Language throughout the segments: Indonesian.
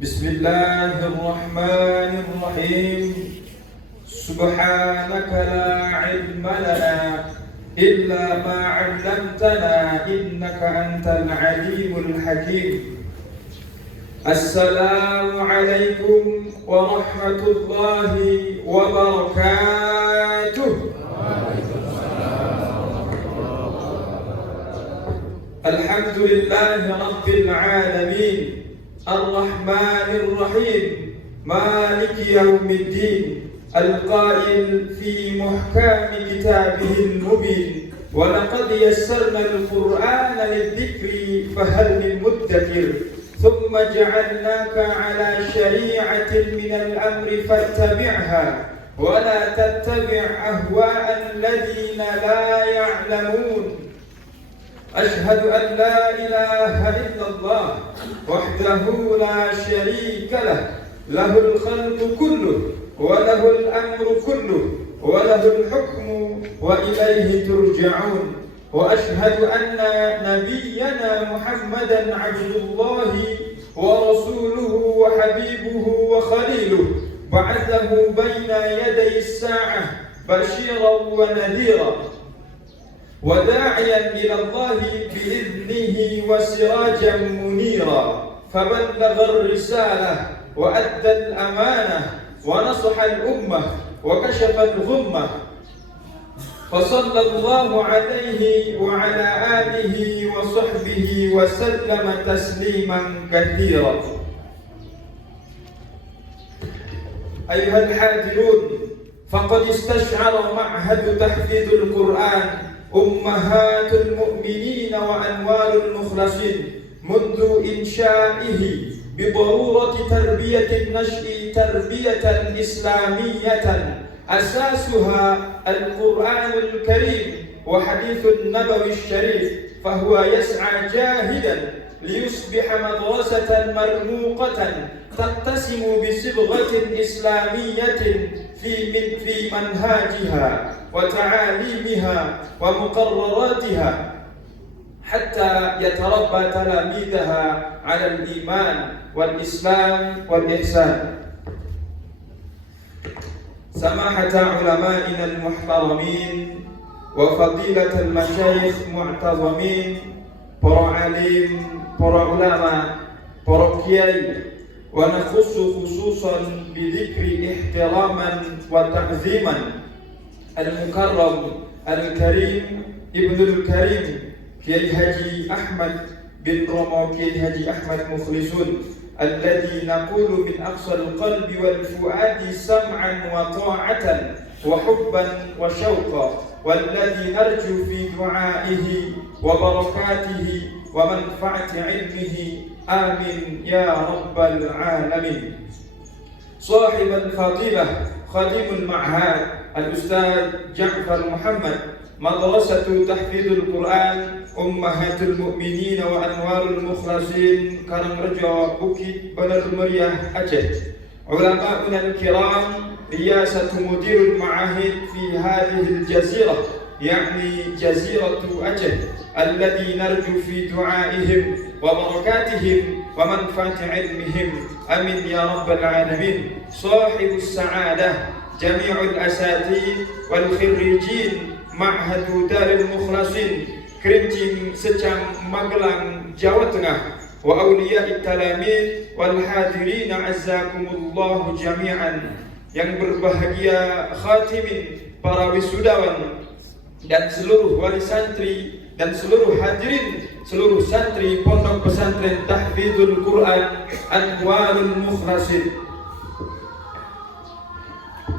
Bismillahirrahmanirrahim. Subhanaka la ilma lana illa ma 'allamtana innaka antal alimul hakim. Assalamualaikum warahmatullahi wabarakatuh. Alhamdulillahi rabbil alamin, Ar-Rahmanir Rahim, Maliki Yawmiddin, Al-Qail fi muhkami kitabihil mubin, wa laqad yassarna al-Qur'ana lidh-dhikri fahal min muddakir. Thumma ja'alnaka 'ala syari'atin min al-amri fattabi'ha wa la tattabi' ahwa'a alladhina la ya'lamun. أشهد أن لا إله إلا الله وحده لا شريك له، له الخلق كله وله الأمر كله وله الحكم وإليه ترجعون. وأشهد أن نبينا محمدا عبد الله ورسوله وحبيبه وخليله، بعثه بين يدي الساعة بشيرا ونذيرا وداعيا إلى الله بإذنه وسراجا منيرا، فبلغ الرسالة وأدى الأمانة ونصح الأمة وكشف الغمة، فصلى الله عليه وعلى آله وصحبه وسلم تسليما كثيرا. أيها الحاضرون، فقد استشعر معهد تحفيظ القرآن أمهات المؤمنين وأنوار المخلصين منذ إنشائه بضرورة تربية النشء تربية إسلامية أساسها القرآن الكريم وحديث النبوي الشريف، فهو يسعى جاهدا ليصبح مدرسة مرموقة تتسم بصبغة إسلامية في منهاجها وتعاليمها ومقرراتها، حتى يتربى تلاميذها على الإيمان والإسلام والإحسان. سماحة علمائنا المحترمين وفضيلة المشايخ معتظمين، para alim, para ulama, para kiai, wa nakhussu khususan bidhikri ihtiraman wa ta'ziman al-mukarram al-karim ibnul karim Kiai Haji Ahmad bin Romo Kiai Haji Ahmad Mukhlisun, alladhi naqulu min aqsal qalbi wal fuadi sam'an wa ta'atan wa hubban wa shawqa, والذي نرجو في دعائه وبركاته ومنفعة علمه، آمين يا رب العالمين. صاحب الفضيلة خادم المعهد الأستاذ جعفر محمد، مدرسة تحفيظ القرآن أمهات المؤمنين وأنوار المخلصين، كرمرجا بukit Bener Meriah Aceh. علماؤنا الكرام، رئاسة مدير المعاهد في هذه الجزيرة، يعني جزيرة أجه، الذي نرجو في دعائهم وبركاتهم ومنفعة علمهم، آمين يا رب العالمين. صاحب السعادة جميع الأساتذة والخريجين معهد دار المخلصين Kerinci Secang Magelang Jawa Tengah, wa awliya'i talamid wal hadirin azzakumullahu jami'an. Yang berbahagia khatimin, para wisudawan dan seluruh wali santri dan seluruh hadirin, seluruh santri Pondok Pesantren Tahfidzul Quran Anwarul Mukhlasin.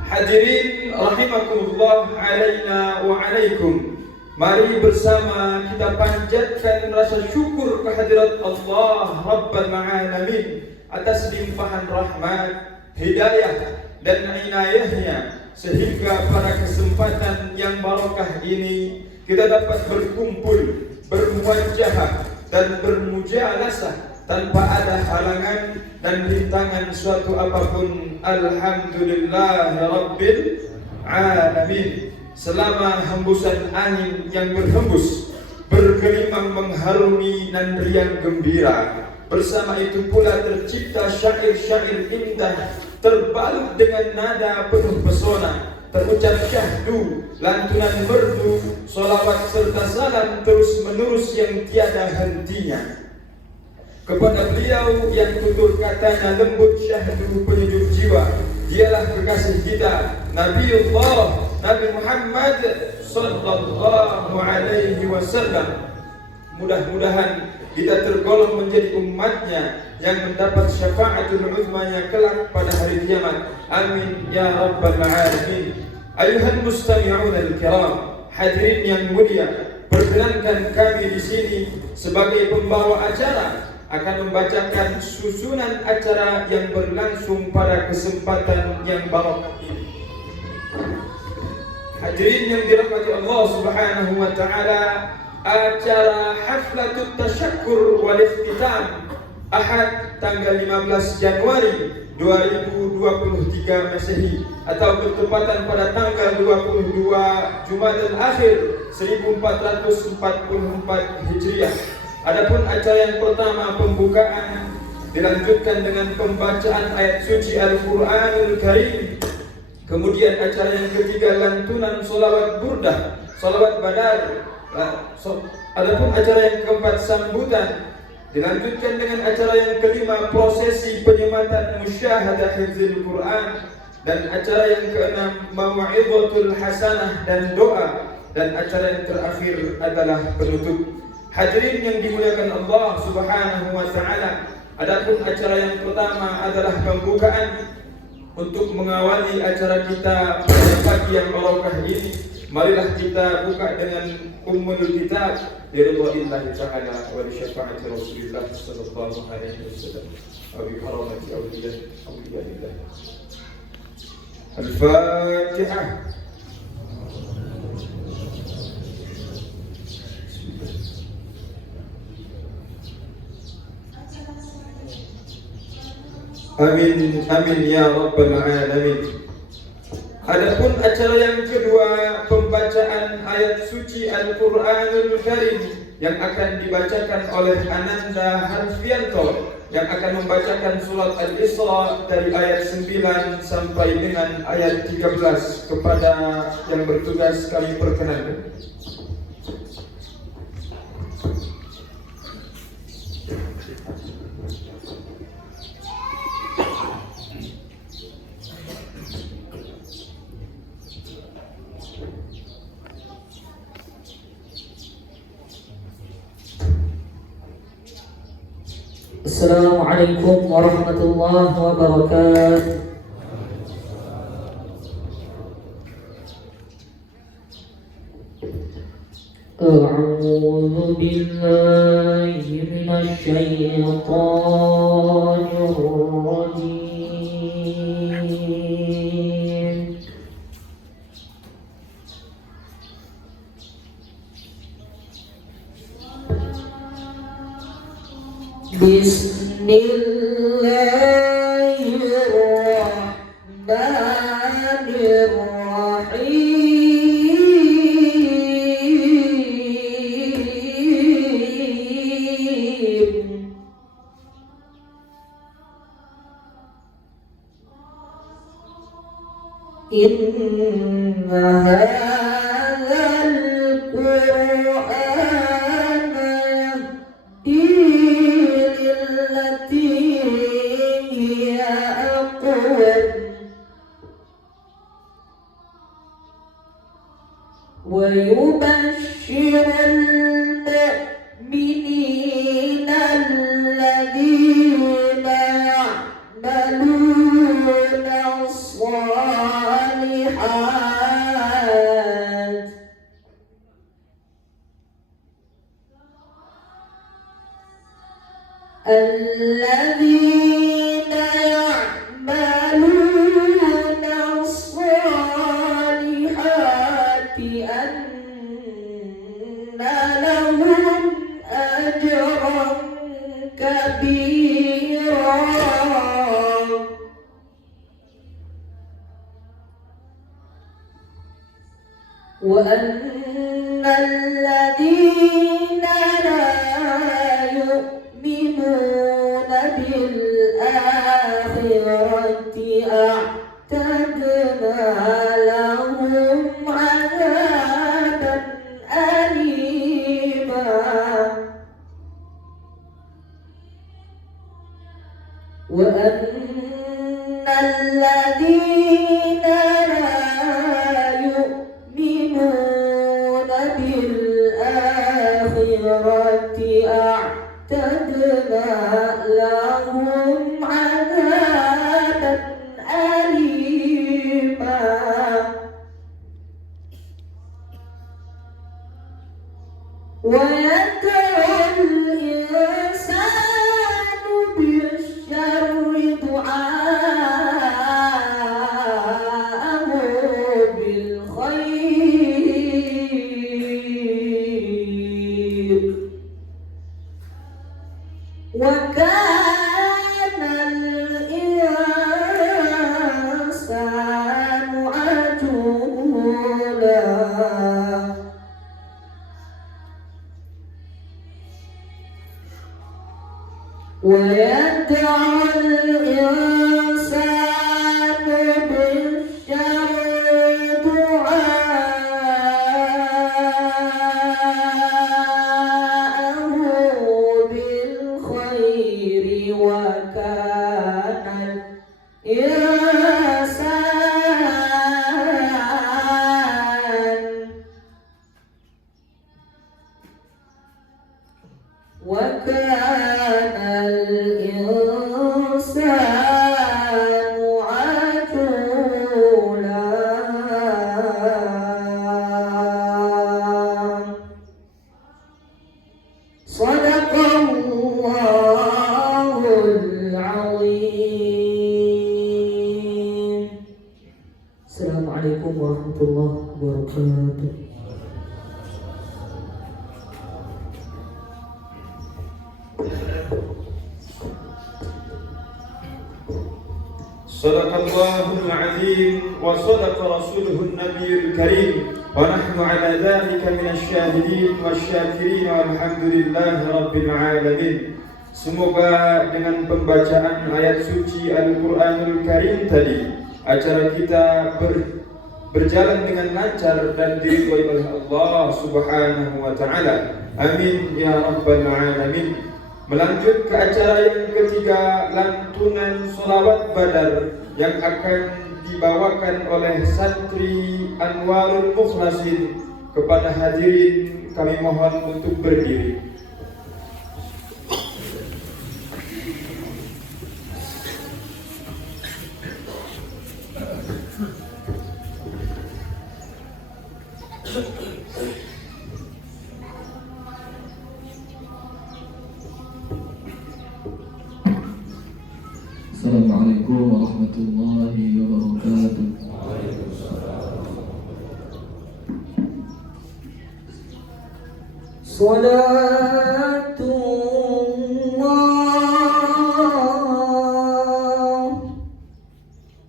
Hadirin rahimakumullah, alaina wa alaikum. Mari bersama kita panjatkan rasa syukur kehadirat Allah Rabbal Alamin atas limpahan rahmat, hidayah dan inayahnya, sehingga pada kesempatan yang barokah ini kita dapat berkumpul, bermuajahah dan bermujalasah tanpa ada halangan dan rintangan suatu apapun. Alhamdulillah Rabbil Alamin. Selama hembusan angin yang berhembus, bergelimang mengharumi dan riang gembira, Bersama itu pula tercipta syair-syair indah terbalut dengan nada penuh pesona. Terucap syahdu, lantunan merdu, solawat serta salam terus menerus yang tiada hentinya. Kepada beliau yang tutur katanya lembut syahdu penyejuk jiwa, dialah kekasih kita Nabiullah Nabi Muhammad sallallahu alaihi wasallam. Mudah-mudahan kita tergolong menjadi umatnya yang mendapat syafaatul uzmanya kelak pada hari kiamat. Amin ya rabbal alamin. Ayuhal mustami'un al-kiram, hadirin yang mulia, perkenankan kami di sini sebagai pembawa acara akan membacakan susunan acara yang berlangsung pada kesempatan yang barakah ini. Hadirin yang dirahmati Allah Subhanahu wa taala, acara Haflatut Tasyakkur wal Ikhtitam Ahad tanggal 15 Januari 2023 Masehi atau bertepatan pada tanggal 22 Jumadil Akhir 1444 Hijriah. Adapun acara yang pertama, pembukaan, dilanjutkan dengan pembacaan ayat suci Al-Qur'anul Karim. Kemudian acara yang ketiga, lantunan solawat burdah, solawat badar. Adapun acara yang keempat, sambutan. Dilanjutkan dengan acara yang kelima, prosesi penyematan musyahadah hifzil Quran. Dan acara yang keenam, mau'izatul hasanah dan doa. Dan acara yang terakhir adalah penutup. Hadirin yang dimuliakan Allah Subhanahu wa taala, adapun acara yang pertama adalah pembukaan. Untuk mengawali acara kita pada pagi yang barakah ini, marilah kita buka dengan Ummul Kitab biridwa'illahi ta'ala wa li syafa'ati Rasulillah sallallahu alaihi wasallam wa bi karamati awliyaillah. Al-Fatihah. Amin, amin ya rabbal alamin. Adapun acara yang kedua, pembacaan ayat suci Al-Qur'anul Karim yang akan dibacakan oleh Ananda Harfianto, yang akan membacakan surat Al-Isra dari ayat 9 sampai dengan ayat 13. Kepada yang bertugas kami perkenankan. Assalamualaikum warahmatullahi wabarakatuh. A'udzu billahi minasy syaithanir rajim. Bismillahirrahmanirrahim. Inna hadzal Qur'ana lillati hiya aqwam wa yubashshirul mu'minina alladhina ya'maluna as-salihat الذين يعملون الصالحات أن لهم أجرا كبيرا وأن الذين لا يؤمنون وأن الذين لا يؤمنون بالآخرة أعتدنا لهم عذابا أليما ويدعو الإنسان بالشر دعاءه بالخير وكان الإنسان عجولا ويدعو الإنسان بالشر دعاءه بالخير وكان الإنسان عجولا صدق الله العظيم. السلام عليكم ورحمة الله وبركاته. Sadaqallahul azim wa sadaqa rasuluhun nabiyul karim wa nahnu ala dhalika minasy syahidin wasyakirin walhamdulillahi rabbil alamin. Semoga dengan pembacaan ayat suci Al-Qur'anul Karim tadi acara kita berjalan dengan lancar dan diridhoi oleh Allah Subhanahu wa taala. Amin ya rabbal alamin. Melanjut ke acara yang ketiga, lantunan sholawat badar yang akan dibawakan oleh santri Anwarul Mukhlasin. Kepada hadirin kami mohon untuk berdiri. Assalamualaikum warahmatullahi wabarakatuh. Salatullah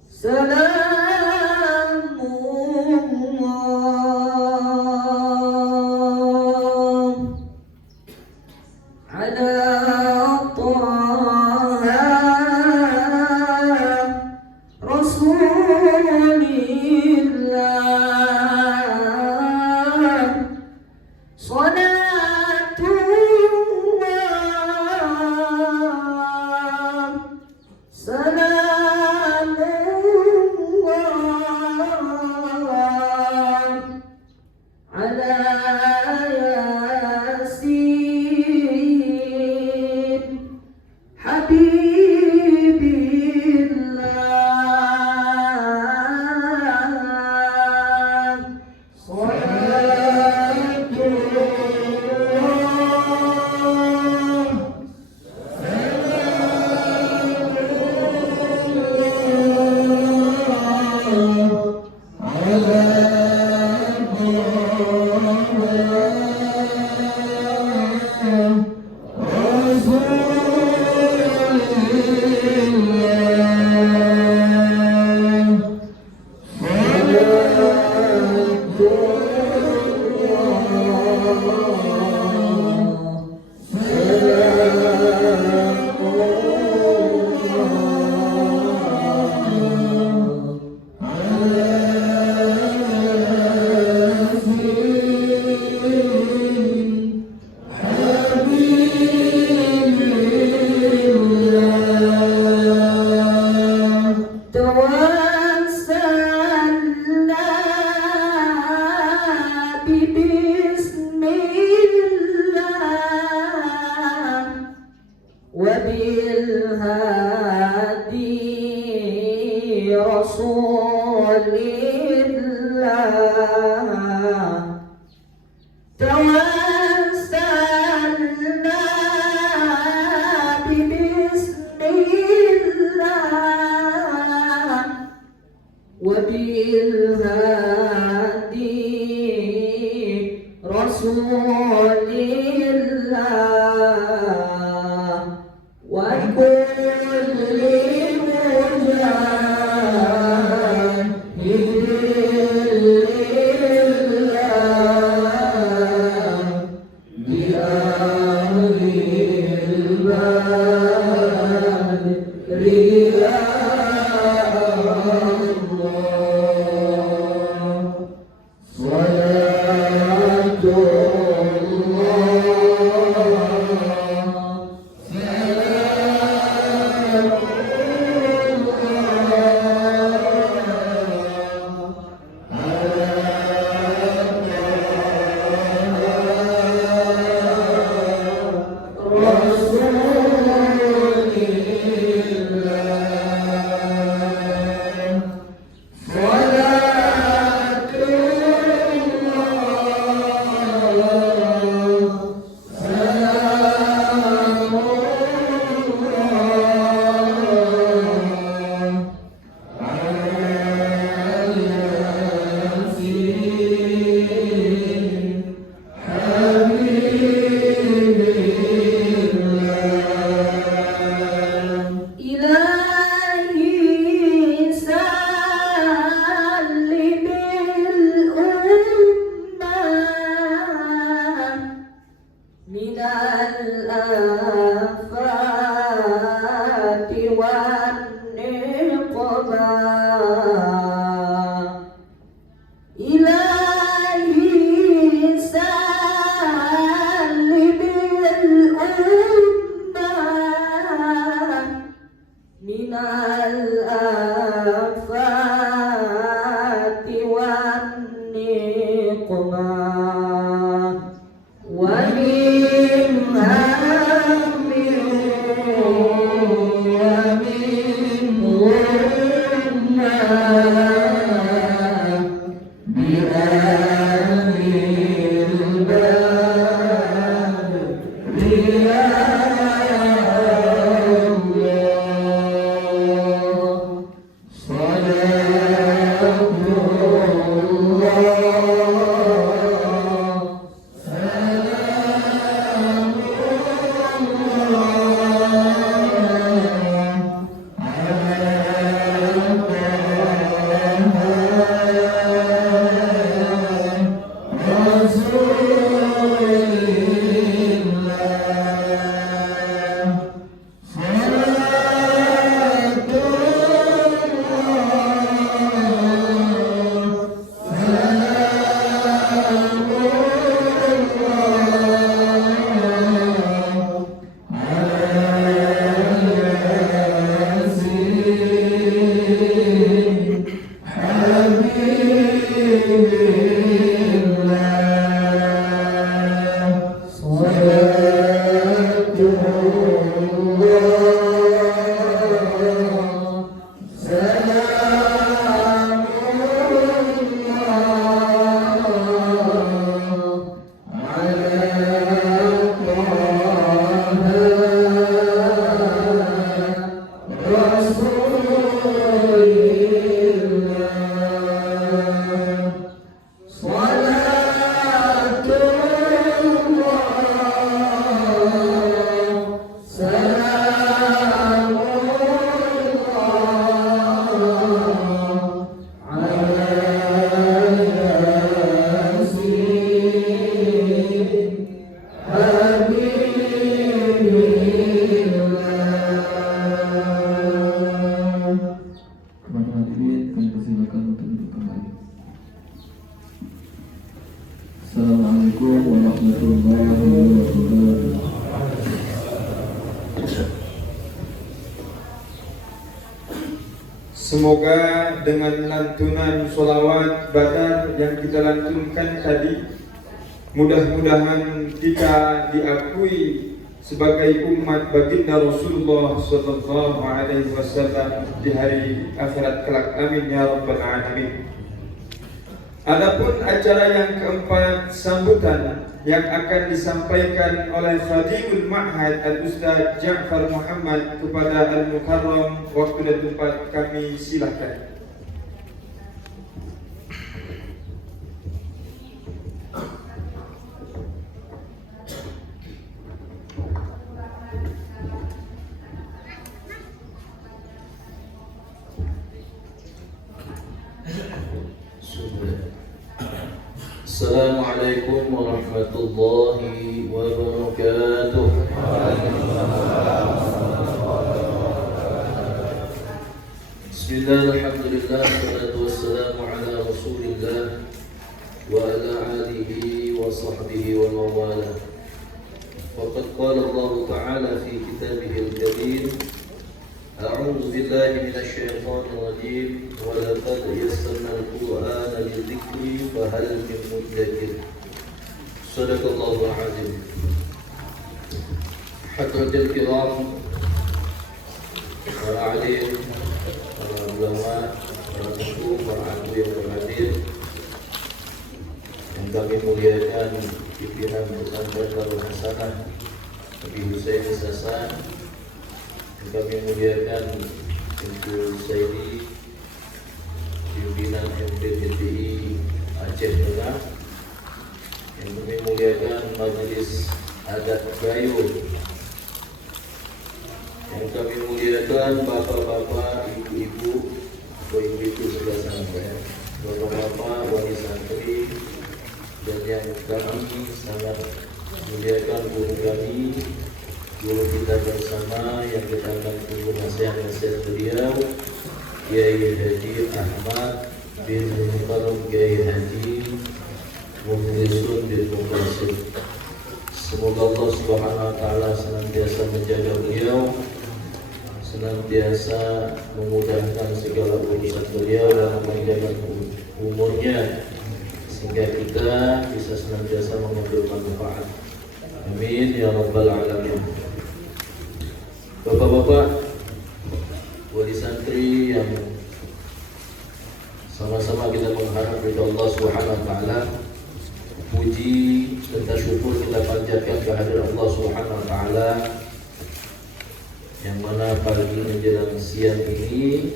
Salamullah ala رسول الله توسلنا ببسم الله وبالهادي رسول الله وكل مجاهد لله بأهل البدر يا الله صلاة من الآفات والنقمة إلهي سلم الأمة من الآفات والنقمة ومن هم ومن غمة بأهل البدر يا الله صلاة الله Assalamualaikum warahmatullahi wabarakatuh. Semoga dengan lantunan sholawat badar yang kita lantunkan tadi, mudah-mudahan kita diakui sebagai umat baginda Rasulullah sallallahu alaihi wasallam di hari akhirat kelak. Amin ya rabbal alamin. Adapun acara yang keempat, sambutan yang akan disampaikan oleh Khadimul Ma'had Al-Ustaz Ja'far Muhammad kepada Al-Mukarram. Waktu dan tempat kami silahkan. Assalamualaikum warahmatullahi wabarakatuh. Bismillah, alhamdulillah, salatu wassalamu ala rasulillah wa ala alihi wa sahbihi wa mawala. Faqad qala Allah Ta'ala fi kitabihil karim, أعوذ بالله من الشيطان الرجيم ولقد يسرنا القرآن للذكر فهل من مدكر. صدق الله العظيم. حضرة الكرام, para alim, para ulama, para guru, para alim yang berhadir, yang kami muliakan pimpinan pesantren Darul Hasanah Nabi Husain Sasan, kami muliakan Ibu Saidi, pimpinan MPTI Aceh Tengah, yang kami muliakan Majelis Adat Gayo, yang kami muliakan bapak-bapak, ibu-ibu, ibu-ibu sebelah sana ya, bapak-bapak, wali santri, dan yang kami sangat muliakan guru kami, guru kita bersama yang kita akan tunggu nasihat-nasihat beliau, Kiai Haji Ahmad bin Mukarram Kiai Haji Mukhlisun bin Mukhlisin. Semoga Allah Subhanahu wa Ta'ala senantiasa menjaga beliau, senantiasa memudahkan segala urusan beliau dalam menjaga umurnya, sehingga kita bisa senantiasa mengambil manfaat. Amin ya rabbal alamin. Bapak-bapak, wali santri yang sama-sama kita mengharap ridha Allah Subhanahu wa Ta'ala, puji serta syukur kita panjatkan kehadirat Allah Subhanahu wa Ta'ala, yang mana pagi menjelang siang ini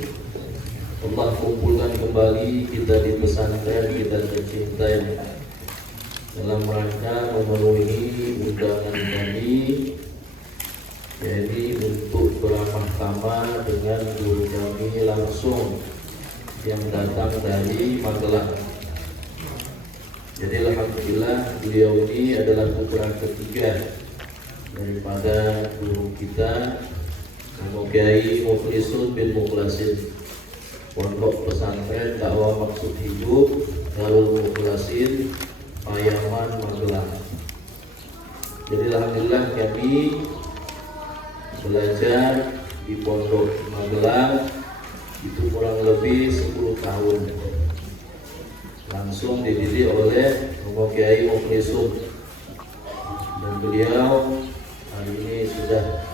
Allah kumpulkan kembali kita di pesantren kita tercinta dalam rangka memenuhi undangan kami, jadi untuk beramah-tamah dengan guru kami langsung yang datang dari Magelang. Jadi alhamdulillah beliau ini adalah putra ketiga daripada guru kita, Kiai Mukhlisun bin Mukhlisin, Pondok Pesantren Dakwah Maksud Hidup Darul Mukhlasin, Payaman, Magelang. Jadi alhamdulillah kami belajar di Pondok Magelang itu kurang lebih 10 tahun, langsung dididik oleh Kiai Mukhlisun, dan beliau hari ini sudah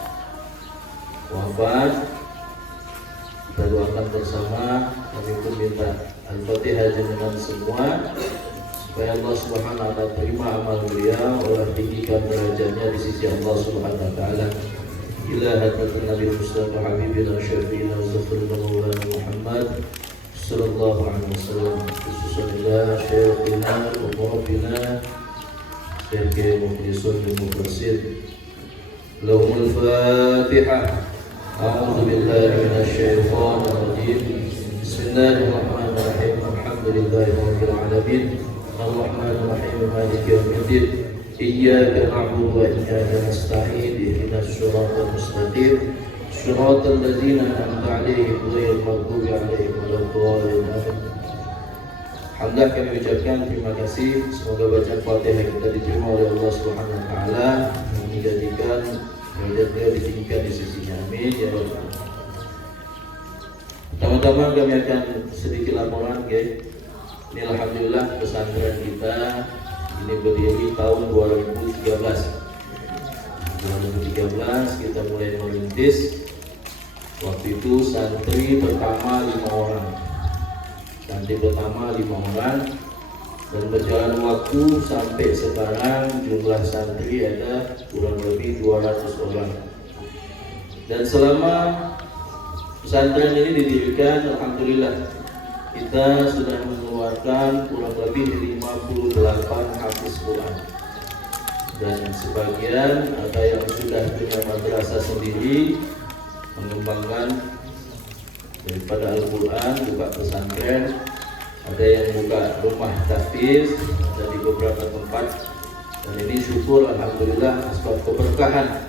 wafat. Kita doakan bersama, kami pun minta Al-Fatihah dengan semua, supaya Allah Subhanahu wa Ta'ala terima amal beliau, Allah tinggikan derajatnya di sisi Allah Subhanahu wa Ta'ala. Ila hadratin Nabi Mustafa Habibina Syafi'ina Zafirina Maulana Muhammad sallallahu alaihi wasallam, khususan ila Syekhina wa Murabina Syekh Mukhlisun bin Mukhlisin. Lahumul Fatihah. A'udzu billahi minasy syaithanir rajim. Bismillahirrahmanirrahim. Alhamdulillahi rabbil alamin. Ar-Rahmanir Rahim. Maliki yaumiddin. Iyyaka na'budu wa iyyaka nasta'in. Ihdinas siratal mustaqim. Shiratal ladzina an'amta 'alaihim ghairil maghdubi 'alaihim waladdallin. Alhamdulillah kami ucapkan terima kasih. Semoga bacaan Fatihah kita diterima oleh Allah Subhanahu wa Ta'ala, yang menjadikan derajat beliau ditinggikan di sisinya. Amin ya rabbal. Pertama-tama kami akan sedikit laporan, guys. Ini alhamdulillah pesantren kita ini berdiri tahun 2013. 2013 kita mulai merintis. Waktu itu santri pertama 5 orang, dan berjalan waktu sampai sekarang jumlah santri ada kurang lebih 200 orang. Dan selama pesantren ini didirikan, alhamdulillah kita sudah mengeluarkan kurang lebih 58 hafiz Quran, dan sebagian ada yang sudah punya madrasah sendiri, mengembangkan daripada Al-Quran, buka pesantren, ada yang buka rumah tahfiz, ada di beberapa tempat. Dan ini syukur alhamdulillah sebab keberkahan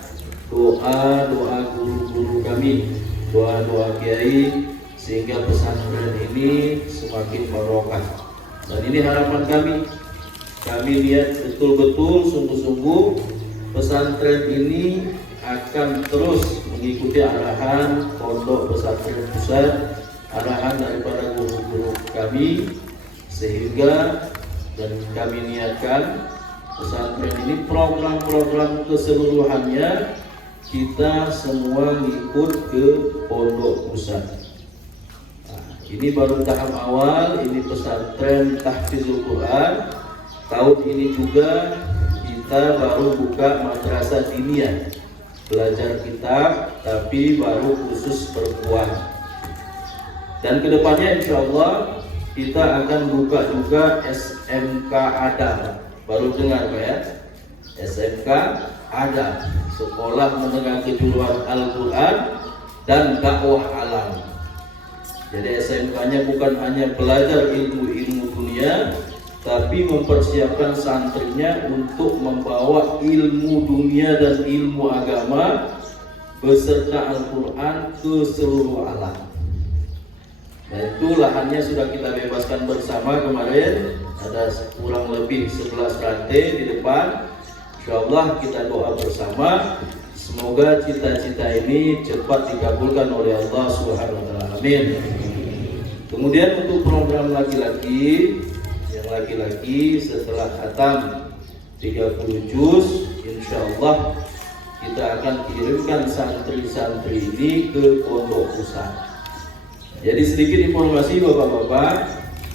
doa guru-guru kami, doa kiai, sehingga pesantren ini semakin barokah. Dan ini harapan kami lihat betul-betul sungguh-sungguh pesantren ini akan terus mengikuti arahan pondok pesantren pusat, arahan daripada guru-guru kami, sehingga dan kami niatkan pesantren ini program-program keseluruhannya kita semua ngikut ke pondok pusat. Ini baru tahap awal, ini pesantren tahfizul Quran. Tahun ini juga kita baru buka madrasah diniyah, belajar kitab tapi baru khusus perempuan. Dan kedepannya insya Allah kita akan buka juga SMK Adam. Baru dengar Pak ya? SMK Adam, Sekolah Menengah Kejuruan Al-Quran dan Dakwah Alam. Jadi SMK-nya bukan hanya belajar ilmu-ilmu dunia, tapi mempersiapkan santrinya untuk membawa ilmu dunia dan ilmu agama beserta Al-Quran ke seluruh alam. Nah itu lahannya sudah kita bebaskan bersama kemarin, ada kurang lebih 11 rantai di depan. Insyaallah kita doa bersama, semoga cita-cita ini cepat dikabulkan oleh Allah Subhanahu wa taala. Amin. Kemudian untuk program laki-laki, yang laki-laki setelah khatam 30 juz, insyaallah kita akan kirimkan santri-santri ini ke pondok pusat. Jadi sedikit informasi Bapak-bapak,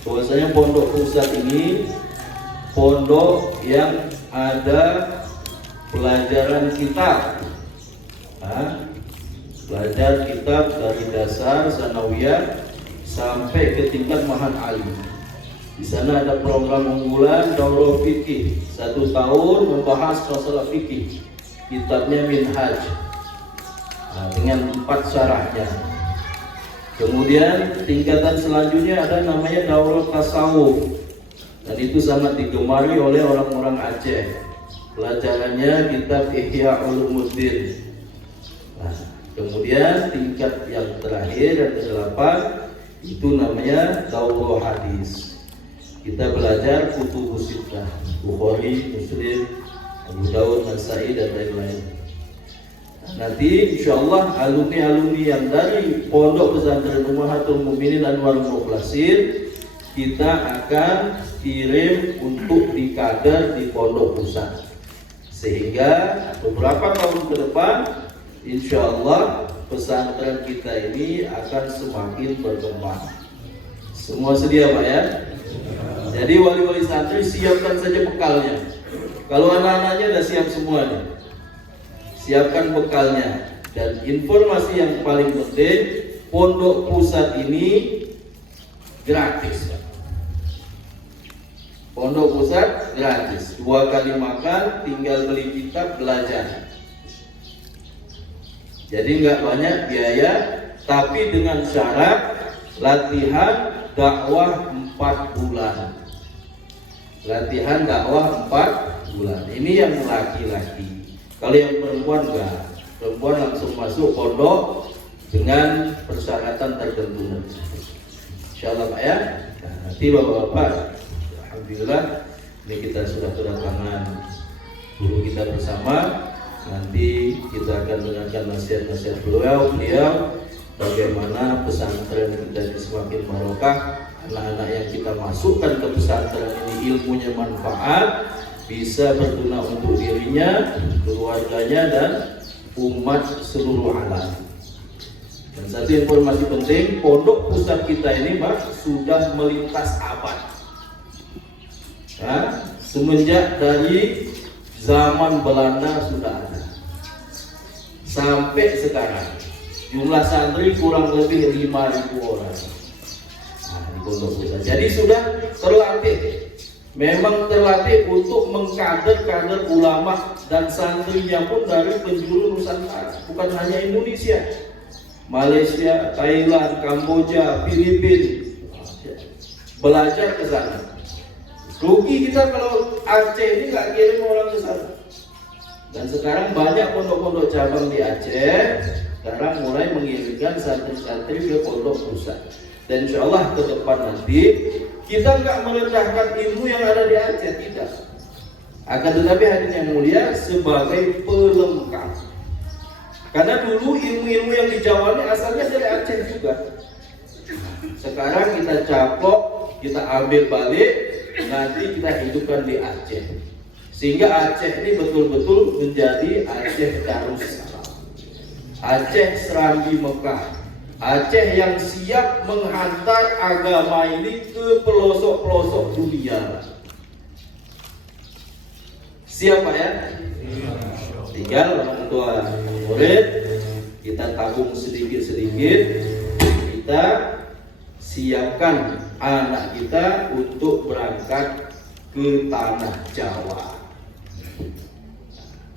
bahwasanya pondok pusat ini pondok yang ada pelajaran kitab, belajar kitab dari dasar sanawiyah sampai ke tingkat mahat alim. Di sana ada program unggulan daurah fikih 1 tahun membahas masalah fikih, kitabnya Minhaj dengan 4 syarahnya. Kemudian tingkatan selanjutnya ada namanya daurah tasawuf, dan itu sangat digemari oleh orang-orang Aceh. Pelajarannya kitab Ihya Ulumuddin. Kemudian tingkat yang terakhir dan ke-8 itu namanya daurah hadis. Kita belajar kutubus sittah, Bukhari, Muslim, Abu Daud, Nasa'i dan lain-lain. Nanti insyaallah alumni-alumni yang dari Pondok Pesantren Ummahatul Mukminin Anwarul Mukhlasin kita akan kirim untuk dikader di pondok pusat, sehingga beberapa tahun ke depan insyaallah pesantren kita ini akan semakin berkembang. Semua sedia Pak ya? Jadi wali-wali santri siapkan saja bekalnya. Kalau anak-anaknya sudah siap semuanya, siapkan bekalnya. Dan informasi yang paling penting, pondok pusat ini gratis. Pondok pusat gratis, 2 kali makan, tinggal beli kitab, belajar. Jadi nggak banyak biaya, tapi dengan syarat latihan dakwah 4 bulan. Latihan dakwah 4 bulan. Ini yang laki-laki. Kalau yang perempuan enggak. Perempuan langsung masuk pondok dengan persyaratan tertentu. Insyaallah Pak ya. Nah, nanti Bapak-bapak, alhamdulillah ini kita sudah kedatangan guru kita bersama. Nanti kita akan dengarkan nasihat-nasihat beliau bagaimana pesantren kita ini semakin barokah. Anak-anak yang kita masukkan ke pesantren ini ilmunya manfaat, bisa berguna untuk dirinya, keluarganya, dan umat seluruh alam. Dan satu informasi penting, pondok pusat kita ini Pak sudah melintas abad. Ya, semenjak dari zaman Belanda sudah ada sampai sekarang. Jumlah santri kurang lebih 5.000 orang. Nah, di pondok pusat. Jadi sudah terlatih. Memang terlatih untuk mengkader-kader ulama dan santrinya pun dari penjuru Nusantara, bukan hanya Indonesia, Malaysia, Thailand, Kamboja, Filipina, belajar ke sana. Rugi kita kalau Aceh ini nggak kirim orang ke sana. Dan sekarang banyak pondok-pondok cabang di Aceh sekarang mulai mengirimkan santri-santri ke pondok pusat. Dan insya Allah ke depan nanti kita nggak merendahkan ilmu yang ada di Aceh, tidak. Akan tetapi hadirin yang mulia sebagai pelengkap. Karena dulu ilmu-ilmu yang di Jawa ini asalnya dari Aceh juga. Sekarang kita capok, kita ambil balik, nanti kita hidupkan di Aceh. Sehingga Aceh ini betul-betul menjadi Aceh Darussalam, Aceh Serambi Mekah, Aceh yang siap menghantar agama ini ke pelosok-pelosok dunia. Siapa ya? Tinggal orang tua murid, kita tabung sedikit-sedikit, kita siapkan anak kita untuk berangkat ke tanah Jawa.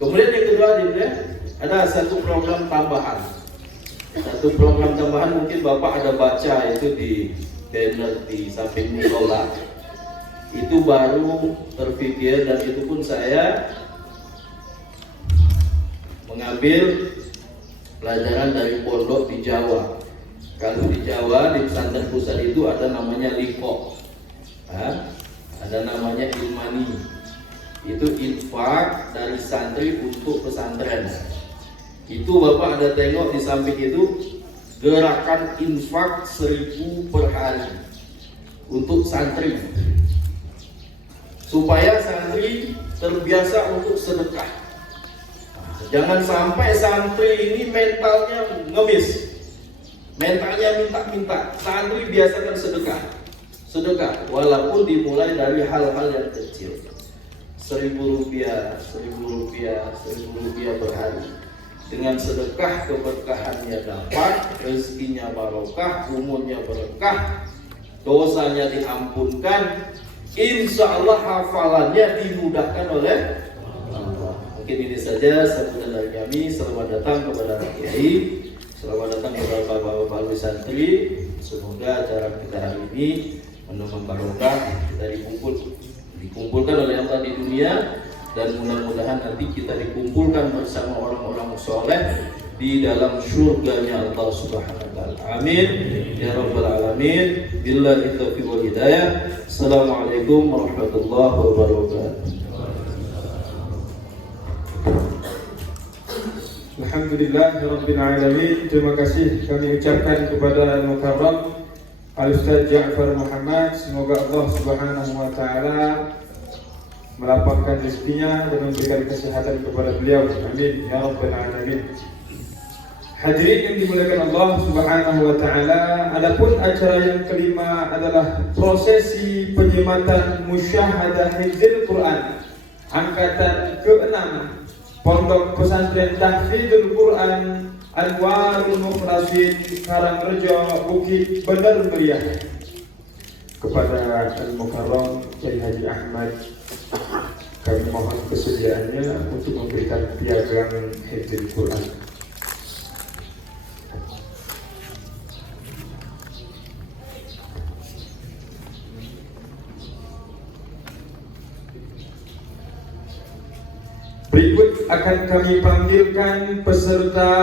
Kemudian yang kedua, ada satu program tambahan. Satu program tambahan mungkin Bapak ada baca itu di banner di samping musola. Itu baru terpikir, dan itu pun saya mengambil pelajaran dari pondok di Jawa. Kalau di Jawa, di pesantren pusat itu ada namanya liko, ada namanya ilmani. Itu infak dari santri untuk pesantren. Itu Bapak ada tengok di samping itu gerakan infak 1.000 per hari untuk santri, supaya santri terbiasa untuk sedekah. Jangan sampai santri ini mentalnya ngemis, mentalnya minta-minta. Santri biasakan sedekah, walaupun dimulai dari hal-hal yang kecil. 1.000 rupiah, 1.000 rupiah, 1.000 rupiah per hari. Dengan sedekah keberkahannya dapat, rezekinya barokah, umurnya berkah, dosanya diampunkan, insya Allah hafalannya dimudahkan oleh Allah. Mungkin ini saja sambutan dari kami. Selamat datang kepada Pak Kiai, selamat datang kepada Bapak-Bapak santri. Semoga acara kita hari ini menambah barokah, kita dikumpulkan oleh Allah di dunia, dan mudah-mudahan nanti kita dikumpulkan bersama orang-orang soleh di dalam surganya Allah Subhanahu wa taala. Amin ya rabbal alamin. Billahi taufiq wal hidayah. Assalamualaikum warahmatullahi wabarakatuh. Alhamdulillahirabbil alamin. Terima kasih kami ucapkan kepada Al-Mukarram Al-Ustaz Ja'far Muhammad. Semoga Allah Subhanahu wa taala melapangkan rezekinya dan memberikan kesehatan kepada beliau. Amin ya rabbal alamin. Hadirin yang dimuliakan Allah Subhanahu wa taala, adapun acara yang kelima adalah prosesi penyematan musyahadah hifdzul Quran angkatan ke-6 Pondok Pesantren Tahfidzul Quran Anwarul Mukhlasin Karangrejo Bukit Bener Meriah. Kepada Al-Mukarram Kiai Haji Ahmad, kami mohon kesediaannya untuk memberikan piagam hifdzul Quran. Berikut akan kami panggilkan peserta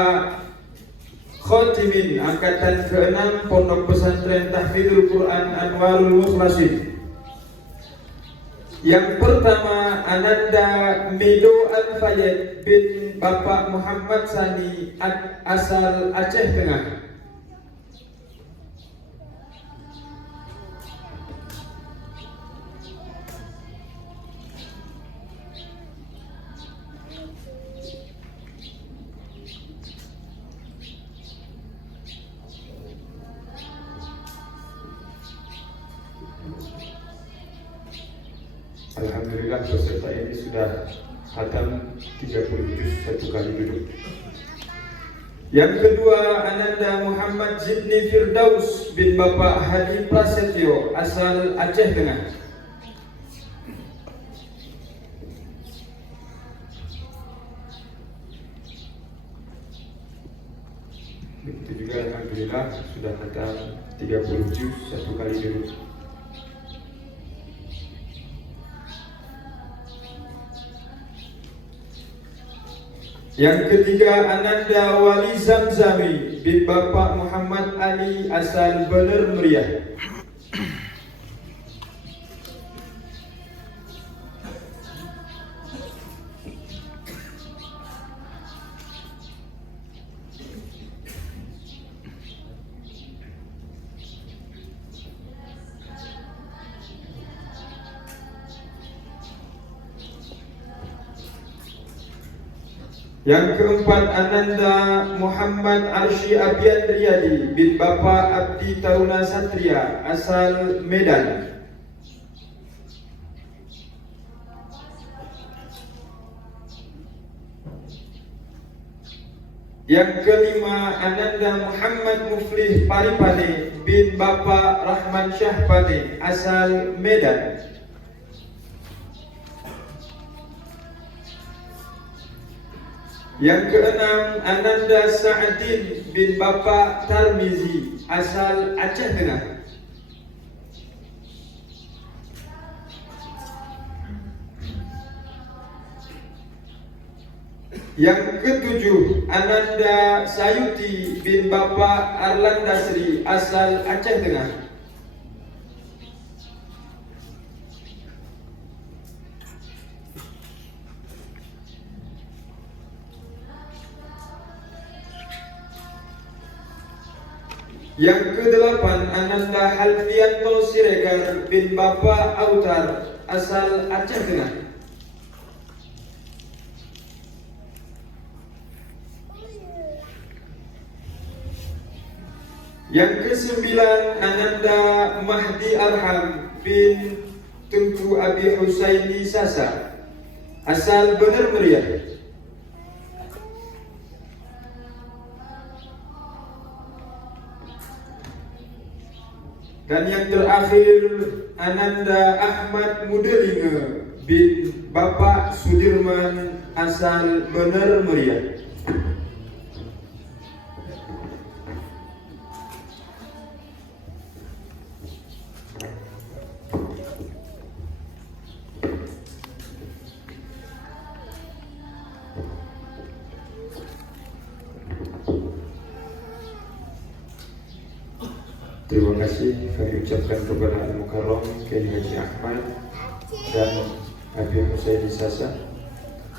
Khotimin angkatan ke-6 Pondok Pesantren Tahfidzul Quran Anwarul Mukhlasin. Yang pertama, Ananda Mido Al-Fayyad bin Bapak Muhammad Sani asal Aceh Tengah. Alhamdulillah peserta ini sudah khatam 30 juz 1 kali duduk. Yang kedua, Ananda Muhammad Zidni Firdaus bin Bapak Hadi Prasetyo asal Aceh Tengah. Begitu juga alhamdulillah sudah khatam 30 juz 1 kali duduk. Yang ketiga, Ananda Wali Zamzami bin Bapak Muhammad Ali asal Bener Meriah. Yang keempat, Ananda Muhammad Arsy Abian Riyadi bin Bapak Abdi Taruna Satria asal Medan. Yang kelima, Ananda Muhammad Muflih Paripane bin Bapak Rahman Syahpane asal Medan. Yang keenam, Ananda Sa'adin bin Bapak Tarmizi asal Aceh Tengah. Yang ketujuh, Ananda Sayuti bin Bapak Arlandasri asal Aceh Tengah. Yang kedelapan, Ananda Halfianto Siregar bin Bapak Autar asal Aceh Tengah. Yang kesembilan, Ananda Mahdi Arham bin Tunku Abi Husaini Sasa asal Bener Meriah. Dan yang terakhir, Ananda Ahmad Mudelinge bin Bapak Sudirman asal Bener Meriah. Terima kasih kami ucapkan kepada Al-Mukarram Kiai Haji Ahmad dan Habib Husaini Sasa.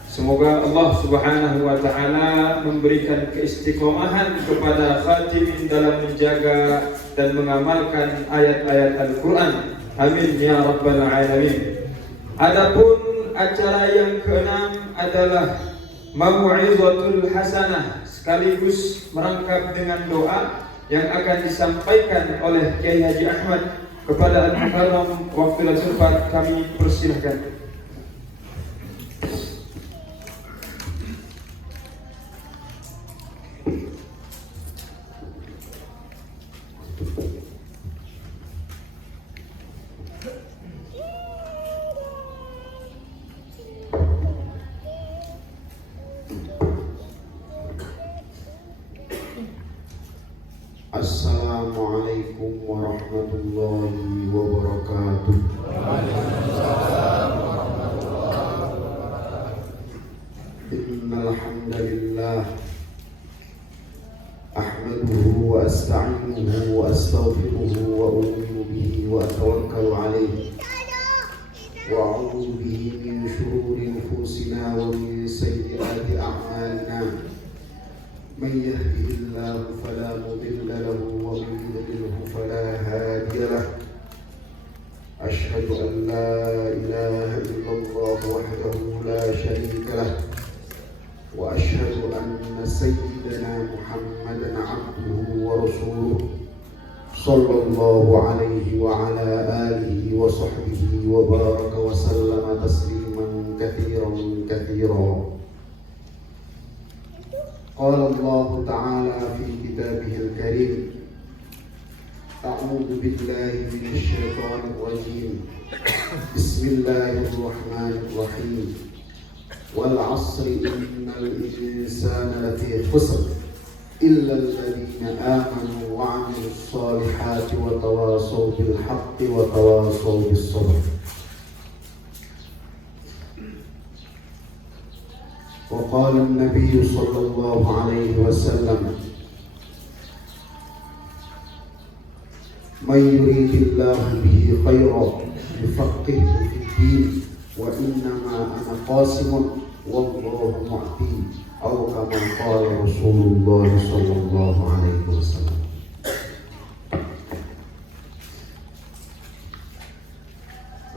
Semoga Allah Subhanahu wa taala memberikan keistiqomahan kepada khatimin dalam menjaga dan mengamalkan ayat-ayat Al-Qur'an. Amin ya rabbal alamin. Adapun acara yang keenam adalah Mau'izatul Hasanah sekaligus merangkap dengan doa yang akan disampaikan oleh Kiai Haji Ahmad kepada Al-Mukarram. Waktu dan tempat kami persilahkan. Assalamualaikum warahmatullahi wabarakatuh. Innal hamdalillah ahmaduhu wa asta'inuhu wa astaghfiruhu wa u'minu bihi wa atawakkalu alayhi wa a'udzu bihi min shururi anfusina wa min sayyiati a'malina. من يهده الله فلا مضل له ومن يضلله فلا هادي له. أشهد أن لا إله إلا الله وحده لا شريك له وأشهد أن سيدنا محمدا عبده ورسوله sallallahu alaihi wa ala alihi wa sahbihi wa baraka wa sallama tasliman katsiran katsiran. Qala Allah Ta'ala fi kitabihil karim, a'udzu billahi minasy syaithanir rajim. Bismillahirrahmanirrahim. Wal 'asri innal insana lafi khusr illa alladziina aamanu wa 'amilus shalihati wa tawassaw bil haqqi wa tawassaw bis sabr. Wa qala an-nabiy sallallahu alaihi wasallam, man yuridillahu bihi khairan yufaqqihhu fid-din wa innama ana qasimun wallahu mu'ti, atau kama qala Rasulullah sallallahu alaihi wasallam.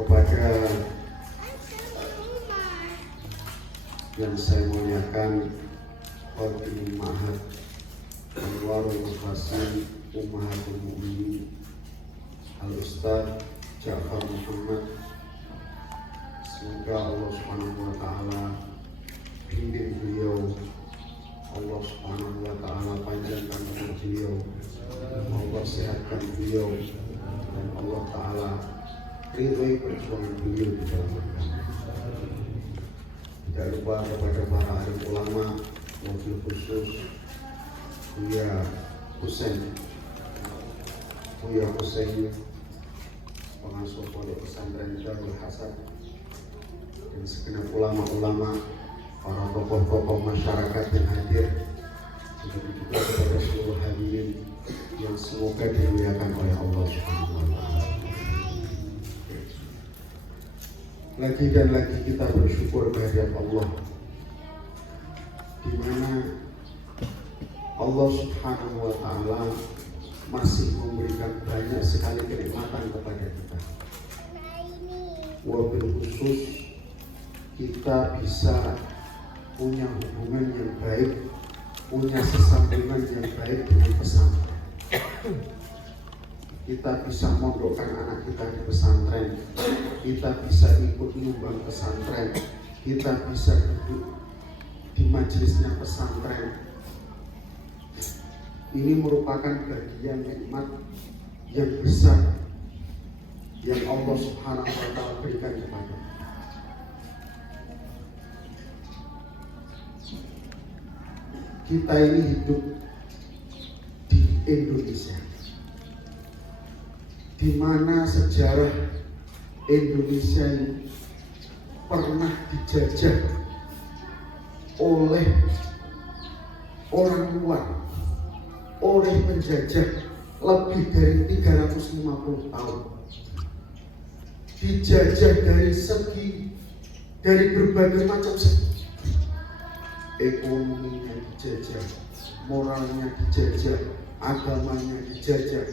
Kepada yang saya muliakan Khadim Ma'had Anwarul Qasim Ummahatul Mu'minin Al-Ustaz Ja'far Muhammad, semoga Allah Subhanahu wa Ta'ala bimbing beliau, Allah Subhanahu wa Ta'ala panjangkan umur beliau, Allah sehatkan beliau, dan Allah Ta'ala ridhoi perjuangan beliau di dalam agama. Tidak lupa kepada para alim ulama, wabil khusus Buya Husain, pengasuh pondok pesantren Darul Hasan, dan segenap ulama-ulama, para tokoh-tokoh masyarakat yang hadir, begitu juga kepada seluruh hadirin yang semoga dimuliakan oleh Allah Subhanahu wa Ta'ala. Lagi dan lagi kita bersyukur kehadirat Allah, di mana Allah Subhanahu wa Ta'ala masih memberikan banyak sekali kenikmatan kepada kita. Wabil khusus kita bisa punya hubungan yang baik, punya sesambungan yang baik dengan pesantren. Kita bisa mondokkan anak kita di pesantren, kita bisa ikut nyumbang pesantren, kita bisa duduk di majelisnya pesantren. Ini merupakan bagian nikmat yang besar yang Allah Subhanahu wa Ta'ala berikan kepada kita. Kita ini hidup di Indonesia, di mana sejarah Indonesia ini pernah dijajah oleh orang luar, oleh penjajah lebih dari 350 tahun. Dijajah dari berbagai macam segi. Ekonominya dijajah, moralnya dijajah, agamanya dijajah,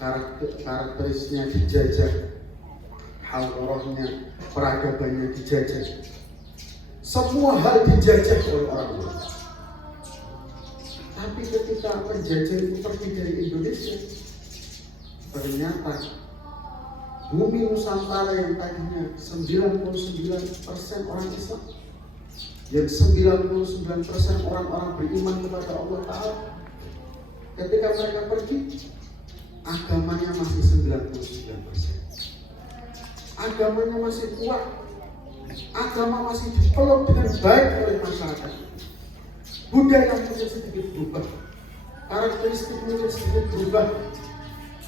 karakteristiknya dijajah, halorohnya, peradabannya dijajah. Semua hal dijajah oleh orang luar. Tapi ketika penjajah itu pergi dari Indonesia, ternyata bumi Nusantara yang tadinya 99% orang Islam, yang 99% orang-orang beriman kepada Allah Ta'ala, ketika mereka pergi, agamanya masih 99%. Agamanya masih kuat, agama masih dipeluk dengan baik oleh masyarakat. Budaya mungkin sedikit berubah, karakteristik mungkin sedikit berubah,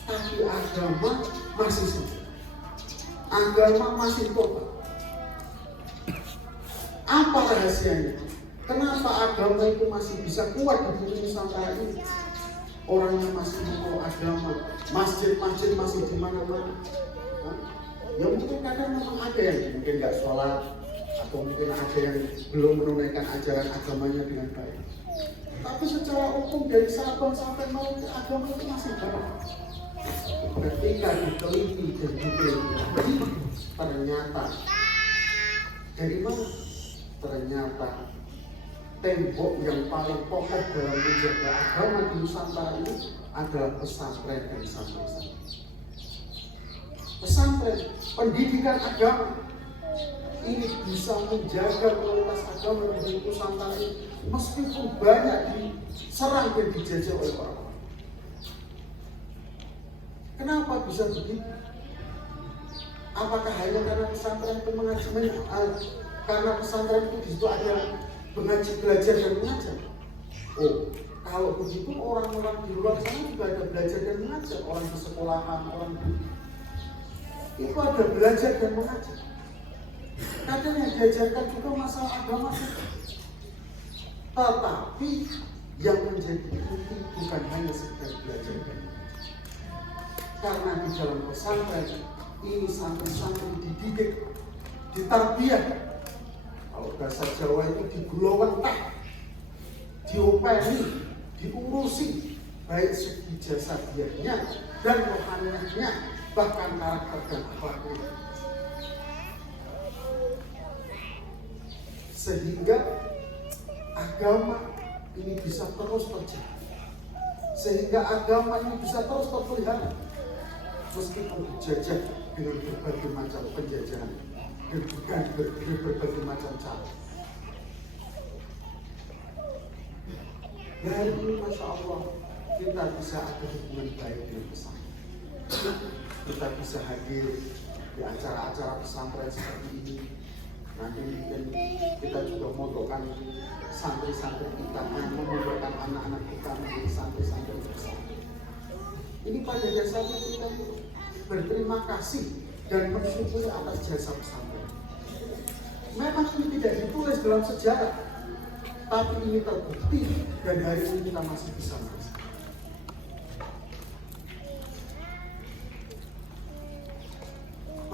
tapi agama masih sama. Agama masih total. Apa rahasianya? Kenapa agama itu masih bisa kuat di bumi Nusantara ini? Orangnya masih mau agama, masjid-masjid masih di mana-mana. Ya mungkin kadang memang ada yang mungkin nggak sholat, atau mungkin ada yang belum menunaikan ajaran agamanya dengan baik. Tapi secara umum dari Sabang sampai Merauke agama itu masih baik. Ketika diteliti dan diteliti, ternyata dari mana? Ternyata tembok yang paling kokoh dalam menjaga agama di Nusantara ini adalah pesantren dan santri-santri. Pesantren, pendidikan agama ini bisa menjaga kualitas agama di Nusantara ini meskipun banyak diserang dan dijajah oleh orang-orang. Kenapa bisa begitu? Apakah hanya karena pesantren itu mengaji, karena pesantren itu di situ ada mengaji, belajar dan mengajar? Oh, kalau begitu orang-orang di luar sana juga ada belajar dan mengajar. Orang di sekolahan, orang itu ada belajar dan mengajar. Kadang yang diajarkan juga masalah agama juga. Tetapi yang menjadi inti bukan hanya sekedar belajar dan mengajar. Karena di dalam pesantren ini santri-santri dididik, ditarbiyah. Kalau bahasa Jawa itu digulowentah, diopeni, diurusi, baik segi jasadiahnya dan rohaniahnya, bahkan karakter dan akhlaknya. Sehingga agama ini bisa terus terjaga, sehingga agama ini bisa terus terpelihara meskipun dijajah dengan berbagai macam penjajahan dan berbagai macam cara. Dari ini Masya Allah kita bisa ada hubungan baik dengan pesantren. Kita bisa hadir di acara-acara pesantren seperti ini. Nanti mungkin kita juga memondokkan santri-santri kita, memondokkan anak-anak kita menjadi santri-santri pesantren. Ini pada dasarnya kita berterima kasih dan bersyukur atas jasa pesantren. Memang ini tidak ditulis dalam sejarah, tapi ini terbukti dan hari ini kita masih bisa merasakan.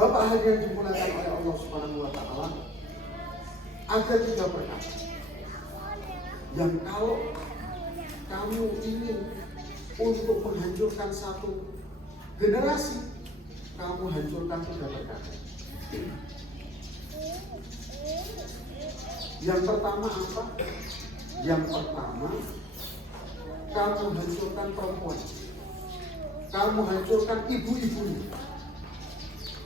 Bapak hadirin dimuliakan oleh Allah Subhanahu wa Ta'ala, ada 3 perkara yang kalau kamu ingin untuk menghancurkan satu generasi, kamu hancurkan 3 perkara. Yang pertama apa? Yang pertama, kamu hancurkan perempuan. Kamu hancurkan ibu-ibunya.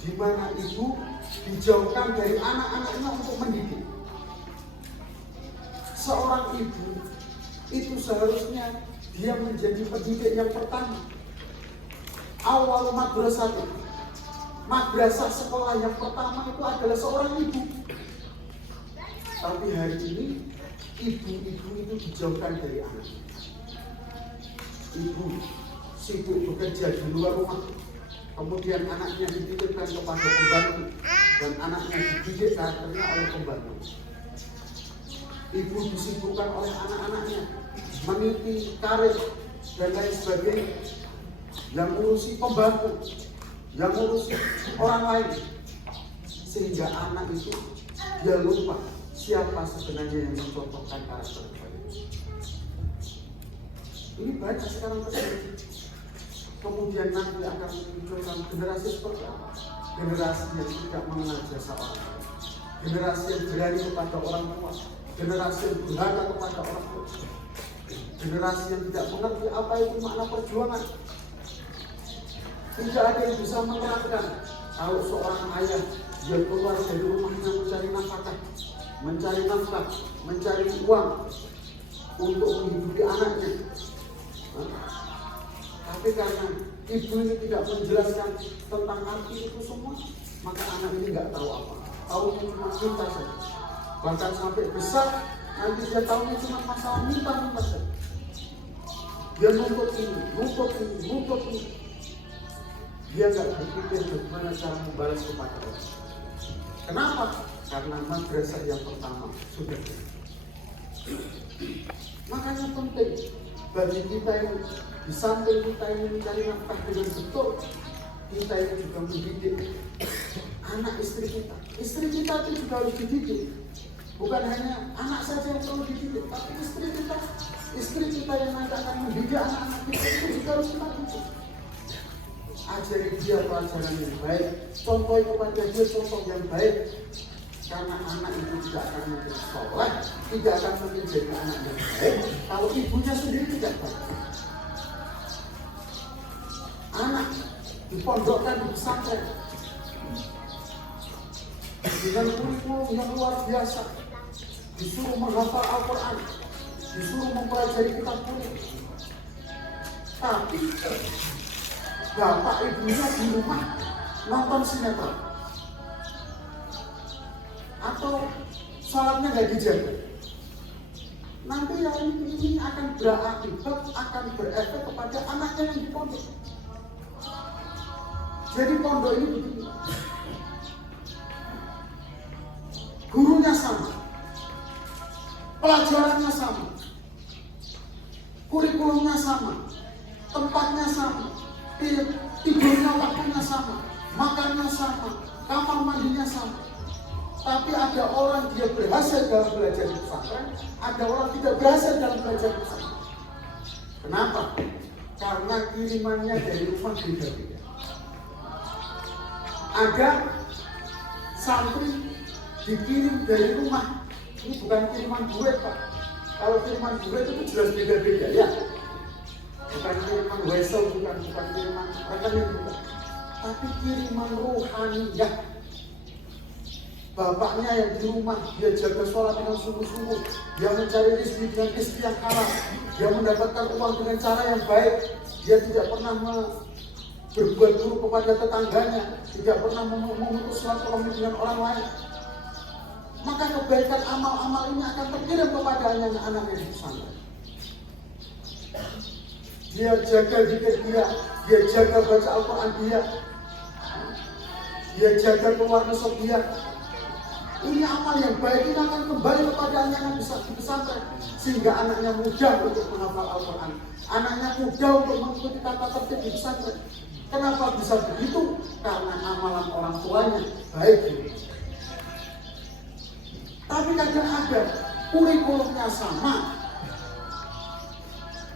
Di mana ibu dijauhkan dari anak-anaknya untuk mendidik. Seorang ibu itu seharusnya dia menjadi pendidik yang pertama. Awal madrasah sekolah yang pertama itu adalah seorang ibu. Tapi hari ini ibu-ibu itu dijauhkan dari anak. Ibu sibuk bekerja di luar rumah, kemudian anaknya dititipkan kepada pembantu dan anaknya dididik karakternya oleh pembantu. Ibu disibukkan oleh anak-anaknya meniti karir dan lain sebagainya. Yang ngurusi pembantu, yang ngurusi orang lain, sehingga anak itu dia lupa siapa sebenarnya yang mencontohkan karakter kepada. Ini banyak sekarang terjadi. Kemudian nanti akan munculkan generasi seperti apa? Generasi yang tidak mengenal jasa orang tua, generasi yang berani kepada orang tua, generasi yang durhaka kepada orang tua, generasi yang tidak mengerti apa itu makna perjuangan. Tidak ada yang bisa menerangkan kalau seorang ayah dia keluar dari rumahnya mencari nafkah, mencari uang untuk menghidupi anaknya. Tapi karena ibu ini tidak menjelaskan tentang arti itu semua, maka anak ini nggak tahu apa. Tahunya cuma minta saja. Bahkan sampai besar, nanti dia tahunya cuma masalah minta saja. Dia nuntut ini. Dia nggak berpikir bagaimana cara membalas kepada orang. Kenapa? Karena madrasah yang pertama sudah. Makanya penting bagi kita ini, di samping kita ini mencari nafkah dengan betul, kita ini juga mendidik anak istri kita. Istri kita itu juga harus dididik. Bukan hanya anak saja yang perlu dididik, tapi istri kita yang nanti akan mendidik anak-anak kita itu juga harus kita didik. Ajari dia pelajaran yang baik, contoh kepada dia contoh yang baik. Karena anak itu tidak akan menjadi soleh, tidak akan menjadi anak yang baik kalau ibunya sendiri tidak baik. dipondokkan di pesantren dengan kurikulum yang luar biasa, disuruh menghafal Al-Quran, disuruh mempelajari kitab kuning. Tapi bapak ibunya di rumah nonton sinetron atau sholatnya nggak dijaga. Nanti yang ini akan berakibat, akan berefek kepada anaknya yang di pondok. Jadi pondok ini begini, gurunya sama, pelajarannya sama, kurikulumnya sama, tempatnya sama, tidurnya waktunya sama, makannya sama, kamar mandinya sama. Tapi ada orang dia berhasil dalam belajar di pesantren, ada orang tidak berhasil dalam belajar di pesantren. Kenapa? Karena kirimannya dari rumah beda-beda. Ada santri dikirim dari rumah, ini bukan kiriman duit Pak. Kalau kiriman duit itu jelas beda-beda ya. Bukan kiriman wesel, bukan kiriman rekening, bukan. Tapi kiriman rohaniyah. Bapaknya yang di rumah, dia jaga sholat dengan sungguh-sungguh, dia mencari rezeki dengan istri yang halal, dia mendapatkan uang dengan cara yang baik, dia tidak pernah berbuat buruk kepada tetangganya, tidak pernah memutus silaturahmi dengan orang lain. Maka kebaikan amal-amal ini akan terkirim kepada anak-anaknya di pesantren. Dia jaga zikir dia jaga baca Al-Quran dia jaga keluar masuk dia. Ini amal yang baik ini akan kembali kepada anak-anak di pesantren, sehingga anaknya mudah untuk menghafal Al-Quran, anaknya mudah untuk mengikuti tata tertib di pesantren. Kenapa bisa begitu? Karena amalan orang tuanya baik. Tapi kadang ada kurikulumnya sama,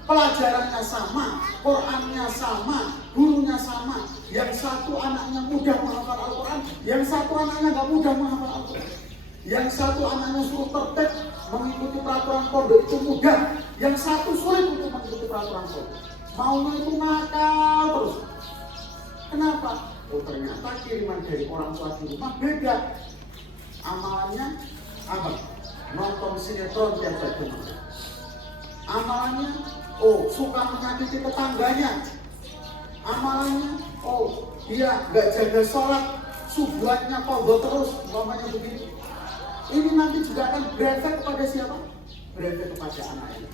pelajarannya sama, Qurannya sama, gurunya sama. Yang satu anaknya mudah menghafal Al-Quran, yang satu anaknya nggak mudah menghafal Al-Quran. Yang satu anaknya suruh tertib mengikuti peraturan pondok itu mudah, yang satu sulit untuk mengikuti peraturan pondok. Maunya itu nakal terus. Kenapa? Oh ternyata kiriman dari orang tua di rumah beda. Amalannya apa? Nonton sinetron tiap hari. Amalannya suka menyakiti tetangganya. Amalannya dia nggak jaga sholat, subuhannya pondok terus, umpamanya begini. Ini nanti juga akan berefek kepada siapa? Berefek kepada anaknya.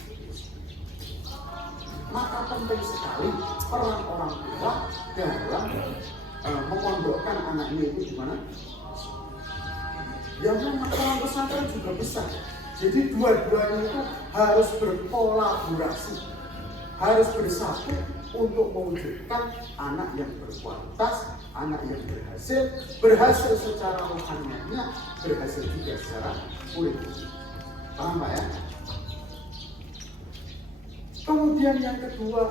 Maka penting sekali peran orang tua dalam memondokkan anaknya itu di mana? Yang memang peran pesantren juga besar. Jadi dua-duanya itu harus berkolaborasi, harus bersatu untuk mewujudkan anak yang berkualitas, anak yang berhasil secara rohaninya, berhasil juga secara kurikulum. Paham Pak ya? Kemudian yang kedua,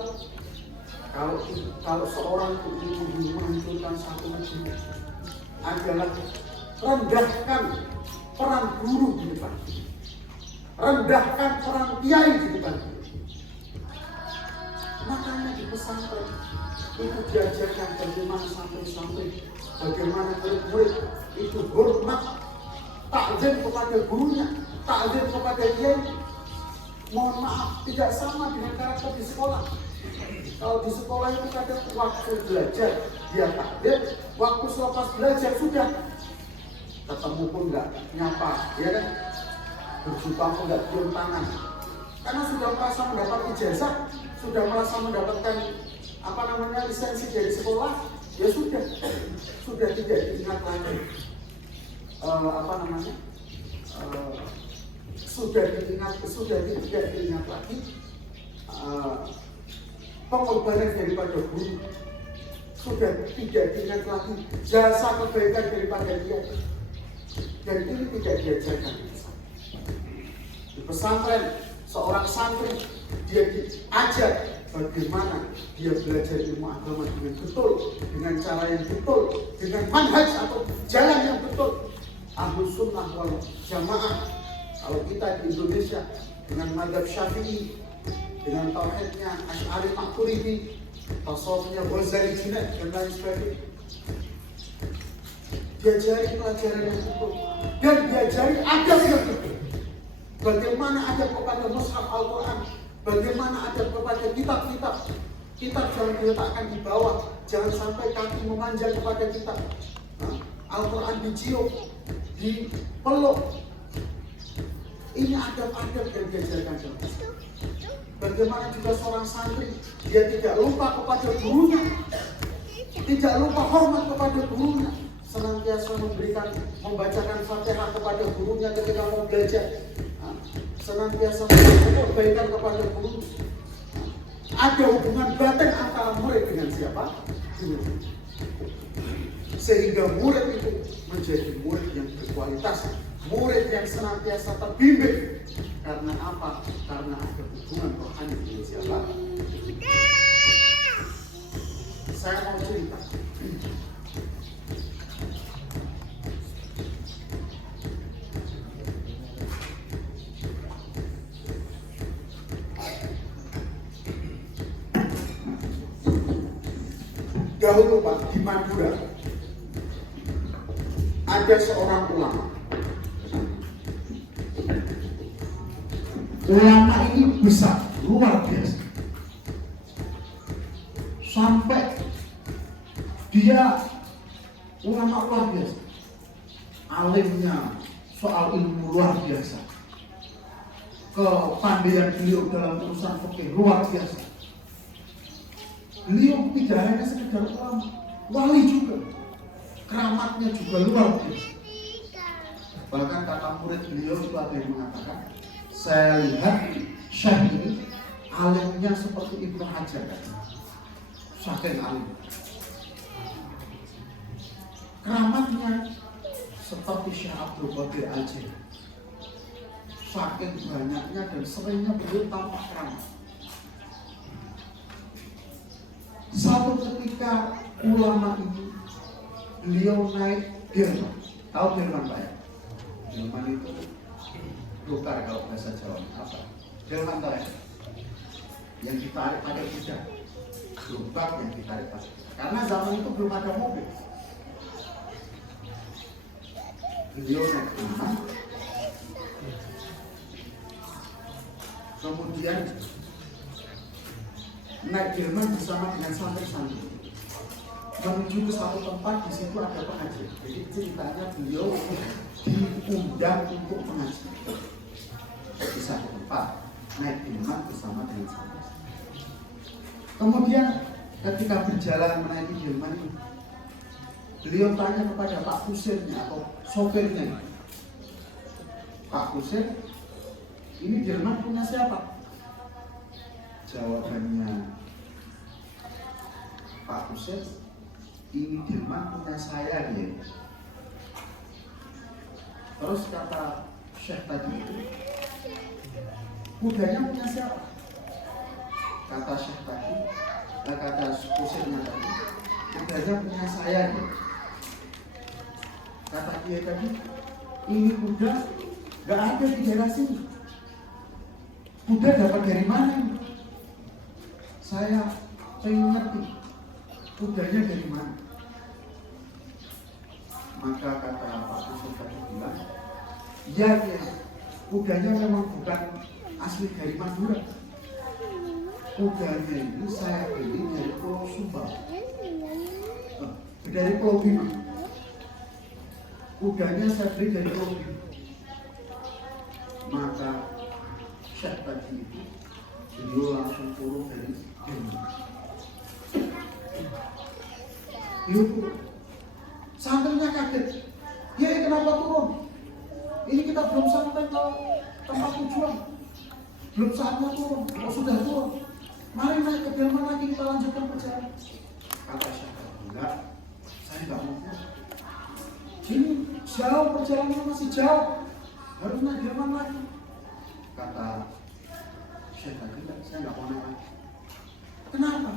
kalau seorang ibu menghancurkan satu negeri adalah rendahkan peran guru di depan, rendahkan peran kiai di depan. Makanya di pesantren itu diajarkan bagaimana santri-santri, bagaimana murid-murid itu hormat, takzim kepada gurunya, takzim kepada kiai. Mohon maaf, tidak sama dengan karakter di sekolah. Kalau di sekolah itu kadang waktu belajar dia takzim, waktu selepas belajar sudah ketemu pun nggak nyapa, ya kan? Berjumpa pun nggak cium tangan, karena sudah merasa mendapat ijazah, sudah merasa mendapatkan lisensi dari sekolah, ya sudah tidak diingat lagi sudah tidak diingat lagi pengorbanan daripada guru, sudah tidak diingat lagi jasa kebaikan daripada dia, dan ini tidak diajarkan di pesantren. Seorang santri dia diajar bagaimana dia belajar ilmu agama dengan betul, dengan cara yang betul, dengan manhaj atau jalan yang betul. Ahlus sunnah wal jamaah. Kalau kita di Indonesia dengan mazhab Syafi'i, dengan tauhidnya Asy'ari Maturidi, tasawufnya Ghazali, Junaid dan lain sebagainya. Diajari pelajaran yang betul dan diajari adab yang betul. Bagaimana adab kepada mushaf Al-Quran, bagaimana adab kepada kitab-kitab. Kitab jangan diletakkan di bawah, jangan sampai kaki memanjang kepada kitab. Al-Quran dicium, dipeluk. Ini adab-adab yang diajarkan jamaah. Bagaimana juga seorang santri, dia tidak lupa kepada gurunya, tidak lupa hormat kepada gurunya, senantiasa membacakan Fatihah kepada gurunya ketika mau belajar, senantiasa membacakan kebaikan kepada gurunya. Ada hubungan batin antara murid dengan siapa? Guru. Sehingga murid itu menjadi murid yang berkualitas, murid yang senantiasa terbimbing. Karena apa? Karena ada hubungan rohani dengan siapa? Saya mau cerita. Dahulu Pak, di Madura ada seorang ulama. Ulama ini besar, luar biasa. Sampai dia ulama luar biasa. Alimnya soal ilmu luar biasa. Kepandaian beliau dalam urusan fikih luar biasa. Beliau tidak hanya sekedar ulama, wali juga. Keramatnya juga luar biasa. Bahkan kata murid beliau itu ada yang mengatakan, saya lihat Syekh ini alimnya seperti Ibnu Hajar, saking alim. Keramatnya seperti Syekh Abdul Qadir Al-Jilani, saking banyaknya dan seringnya beliau tampak keramat. Satu ketika ulama ini beliau naik Birman. Tahu Birman Pak ya? Birman itu dokar kalau bahasa Jawa. Apa? Birman tahu ya? Yang ditarik pakai kuda, gerobak yang ditarik pakai. Karena zaman itu belum ada mobil. Beliau naik Birman. Kemudian naik Birman bersama dengan santri-santri menuju ke satu tempat. Di situ ada pengajian. Jadi ceritanya beliau diundang untuk pengajian di satu tempat, naik Birman bersama dengan santri. Kemudian ketika berjalan menaiki Birman ini, beliau tanya kepada Pak Kusirnya atau sopirnya, Pak Kusir, ini Birman punya siapa? Jawabannya Pak Kusir, ini Birman punya saya dia. Terus kata Syekh tadi itu, kudanya punya siapa? Kata Syekh tadi, kata Kusirnya tadi, kudanya punya saya dia. Kata dia tadi, ini kuda gak ada di daerah sini. Kuda dapat dari mana ini? Saya pengen ngerti kudanya dari mana. Maka kata Pak Kusir tadi bilang, ya kudanya memang bukan asli dari Madura. Kudanya ini saya beli dari Pulau Sumbar, dari Pulau Bima. Kudanya saya beli dari Pulau Bima. Maka Syekh tadi itu beliau langsung turun dari Birman. Beliau turun. Santrinya kaget. Ya kenapa turun? Ini kita belum sampai ke tempat tujuan. Belum saatnya turun. Kalau sudah turun, mari naik ke Birman lagi, kita lanjutkan perjalanan. Kata Syekh, enggak, saya enggak mau turun. Ini jauh, perjalanan masih jauh, harus naik Birman lagi. Kata Syekh tadi, saya enggak mau naik lagi. Kenapa?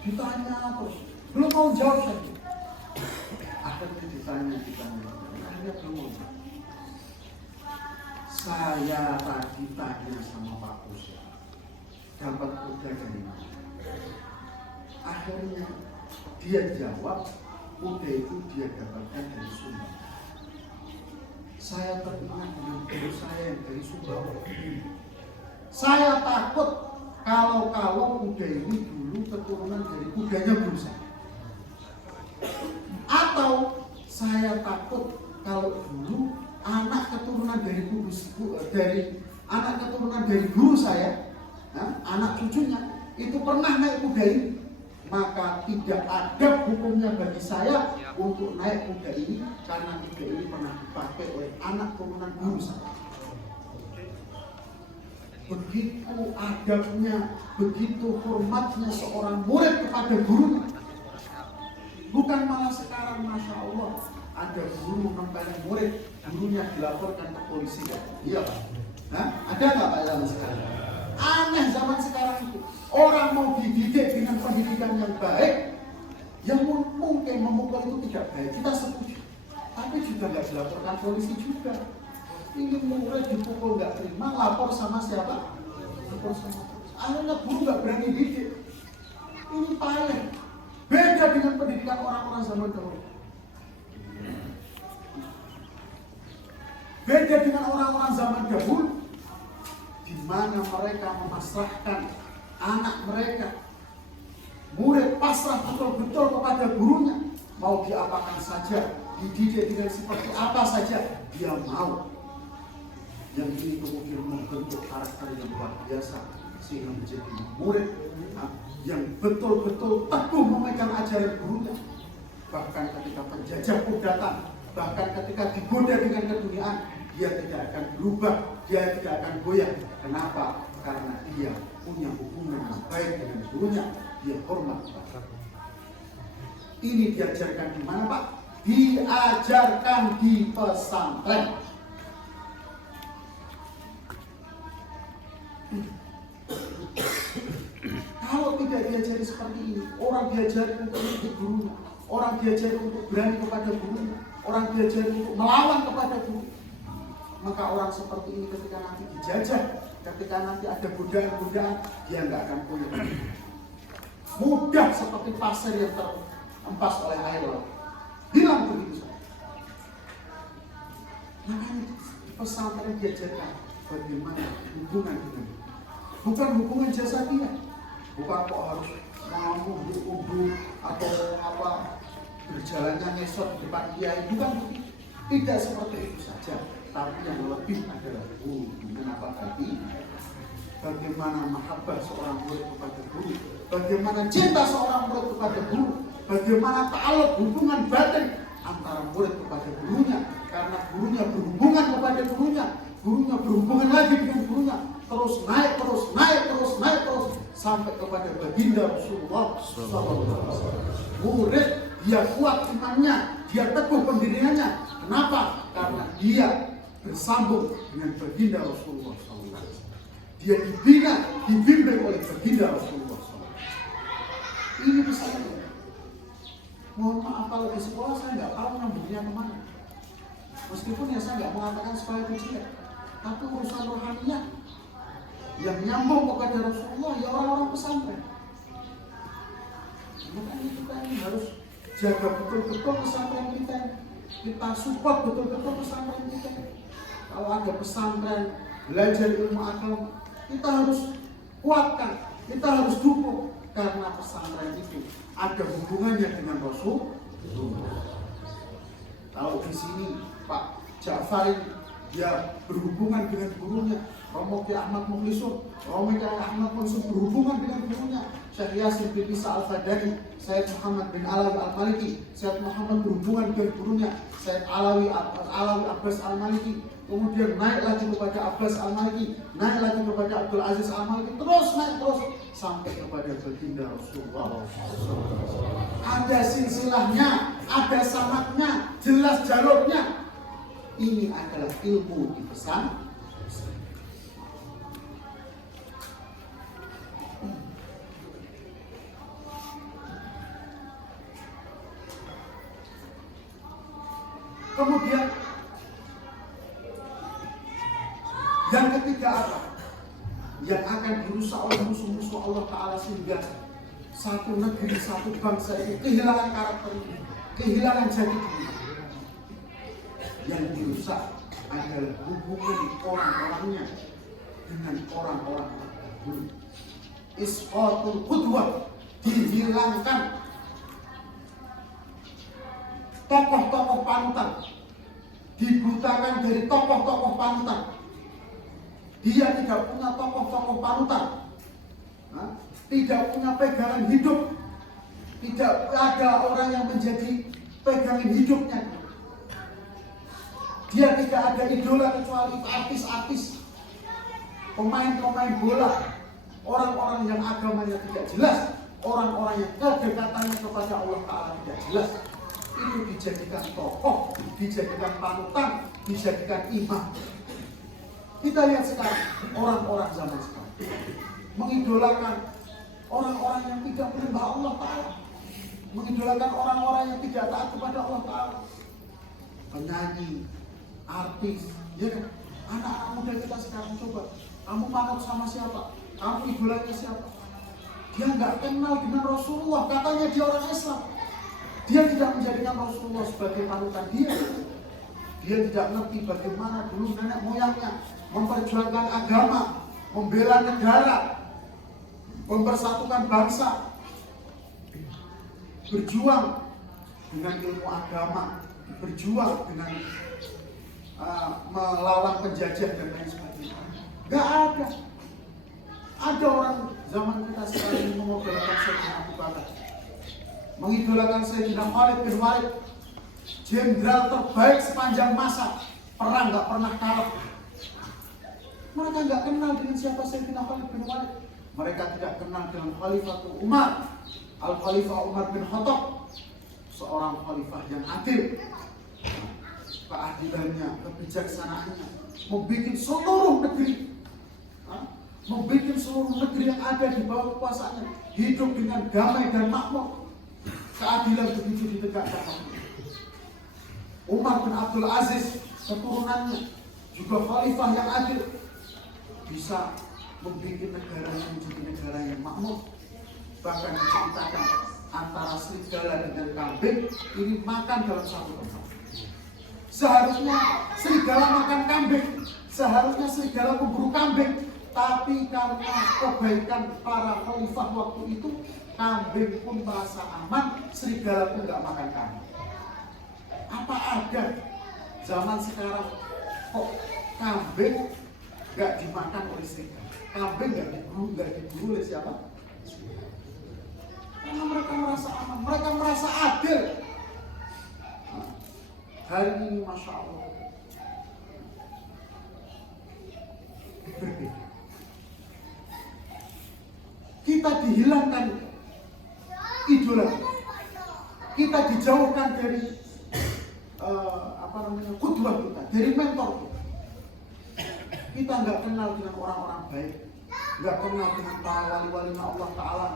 Ditanya terus, belum mau jawab tadi. Akhirnya ditanya. Akhirnya belum mau jawab. Saya tadi tanya sama Pak Kusir, dapat kuda dari mana? Akhirnya dia jawab, kuda itu dia dapatkan dari Sumbawa. Saya teringat dengan guru saya yang dari Sumbawa. Saya takut kalau kuda ini dulu keturunan dari kudanya guru saya. Atau saya takut kalau dulu anak keturunan dari guru saya, anak cucunya itu pernah naik kuda ini, maka tidak ada hukumnya bagi saya untuk naik kuda ini karena kuda ini pernah dipakai oleh anak keturunan guru saya. Begitu adabnya, begitu hormatnya seorang murid kepada gurunya. Bukan malah sekarang, Masya Allah, ada guru nempelin murid, gurunya dilaporkan ke polisi. Iya Pak? Ada nggak Pak zaman sekarang? Aneh zaman sekarang itu. Orang mau dididik dengan pendidikan yang baik, yang mungkin memukul itu tidak baik, kita setuju. Tapi juga nggak dilaporkan polisi juga. Ini murid dipukul nggak terima, lapor sama siapa? Lapor sama polisi. Akhirnya guru nggak berani didik. Ini paling beda dengan pendidikan orang-orang zaman dahulu. Beda dengan orang-orang zaman dahulu, di mana mereka memasrahkan anak mereka, murid pasrah betul-betul kepada gurunya, mau diapakan saja, dididik dengan seperti apa saja, dia mau. Yang ini kemudian membentuk karakter yang luar biasa sehingga menjadi murid yang betul-betul teguh memegang ajaran gurunya. Bahkan ketika penjajah pun datang, bahkan ketika digoda dengan keduniaan, dia tidak akan berubah, dia tidak akan goyah. Kenapa? Karena dia punya hubungan yang baik dengan gurunya, dia hormat. Ini diajarkan di mana Pak? Diajarkan di pesantren. Kalau tidak diajari seperti ini, orang diajari untuk ikut gurunya, orang diajari untuk berani kepada gurunya, orang diajari untuk melawan kepada guru, maka orang seperti ini ketika nanti dijajah, ketika nanti ada godaan-godaan, dia nggak akan punya. Mudah seperti pasir yang terempas oleh air laut, hilang begitu saja. Makanya pesantren diajarkan bagaimana hubungan dengan, bukan hubungan jasa dia, bukan kok harus mau udu atau apa berjalannya ngesot di depan kiai, bukan begitu. Tidak seperti itu saja, tapi yang lebih adalah hubungan apa tadi? Bagaimana mahabbah seorang murid kepada guru, bagaimana cinta seorang murid kepada guru, bagaimana ta'alluq hubungan batin antara murid kepada gurunya, karena gurunya berhubungan kepada gurunya, gurunya berhubungan lagi dengan gurunya, terus naik sampai kepada baginda Rasulullah SAW. Murid dia kuat imannya, dia teguh pendiriannya. Kenapa? Karena dia bersambung dengan baginda Rasulullah SAW. Dia dibina, dibimbing oleh baginda Rasulullah SAW. Ini pesannya. Mohon maaf kalau di sekolah saya nggak tahu nyambungnya kemana. Meskipun ya saya nggak mengatakan supaya ujian, tapi urusan rohaninya yang nyambung kepada Rasulullah ya orang-orang pesantren. Makanya kita ini harus jaga betul-betul pesantren kita. Kita support betul-betul pesantren kita. Kalau ada pesantren belajar ilmu agama, kita harus kuatkan, kita harus dukung, karena pesantren itu ada hubungannya dengan Rasul. Kalau di sini Pak Ja'far dia berhubungan dengan gurunya, Romo Kiai Ahmad Mukhlisun, Romo Kiai Ahmad Mansur berhubungan dengan gurunya, Syekh Yasin bin Isa Al-Fadani, Syekh Muhammad bin Alawi Al-Maliki, Syekh Muhammad berhubungan dengan gurunya, Syekh Alawi Abbas Al-Maliki, kemudian naik lagi kepada Abbas Al-Maliki, naik lagi kepada Abdul Aziz Al-Maliki, terus naik terus sampai kepada baginda Rasulullah. Ada silsilahnya, ada sanadnya, jelas jalurnya. Ini adalah ilmu di pesan. Kemudian yang ketiga apa? Yang akan dirusak oleh musuh-musuh Allah Ta'ala sehingga satu negeri, satu bangsa ini kehilangan karakternya, kehilangan jati diri. Yang dirusak adalah hubungan orang-orangnya dengan orang-orang terdahulu. Isqatul qudwah, dihilangkan tokoh-tokoh panutan, dibutakan dari tokoh-tokoh panutan. Dia tidak punya tokoh-tokoh panutan, tidak punya pegangan hidup, tidak ada orang yang menjadi pegangan hidupnya. Dia tidak ada idola kecuali artis-artis, pemain-pemain bola, orang-orang yang agamanya tidak jelas, orang-orang yang kedekatannya kepada Allah Ta'ala tidak jelas. Itu dijadikan tokoh, dijadikan panutan, dijadikan imam. Kita lihat sekarang orang-orang zaman sekarang mengidolakan orang-orang yang tidak menyembah Allah Ta'ala, mengidolakan orang-orang yang tidak taat kepada Allah Ta'ala. Penyanyi, artis, ya kan? Anak-anak muda kita sekarang coba, kamu manut sama siapa? Kamu idolanya siapa? Dia nggak kenal dengan Rasulullah, katanya dia orang Islam. Dia tidak menjadikan Rasulullah sebagai panutan dia. Dia tidak ngerti bagaimana dulu nenek moyangnya memperjuangkan agama, membela negara, mempersatukan bangsa, berjuang dengan ilmu agama, berjuang dengan melawan penjajah dan lain sebagainya. Gak ada. Ada orang zaman kita sekarang ini mengidolakan Sayyidina Abu Bakar, mengidolakan Sayyidina Khalid bin Walid, jenderal terbaik sepanjang masa, perang gak pernah kalah. Mereka gak kenal dengan siapa Sayyidina Khalid bin Walid. Mereka tidak kenal dengan Khalifatul Umar, Al-Khalifah Umar bin Khattab, seorang khalifah yang adil. Keadilannya, kebijaksanaannya, membuat seluruh negeri yang ada di bawah kekuasaannya hidup dengan damai dan makmur. Keadilan begitu ditegakkan. Umar bin Abdul Aziz, keturunannya juga khalifah yang adil, bisa membuat negaranya menjadi negara yang makmur. Bahkan diceritakan antara serigala dengan kambing ini makan dalam satu tempat. Seharusnya serigala makan kambing, seharusnya serigala memburu kambing, tapi karena kebaikan para khalifah waktu itu, kambing pun merasa aman, serigala pun gak makan kambing. Apa ada zaman sekarang kok kambing gak dimakan oleh serigala? Kambing gak diburu oleh siapa? Karena mereka merasa aman, mereka merasa adil. Hari ini Masya Allah berbeda. Kita dihilangkan idola, kita dijauhkan dari kudwah kita, dari mentor kita. Kita nggak kenal dengan orang-orang baik, nggak kenal dengan para wali-wali Allah Ta'ala.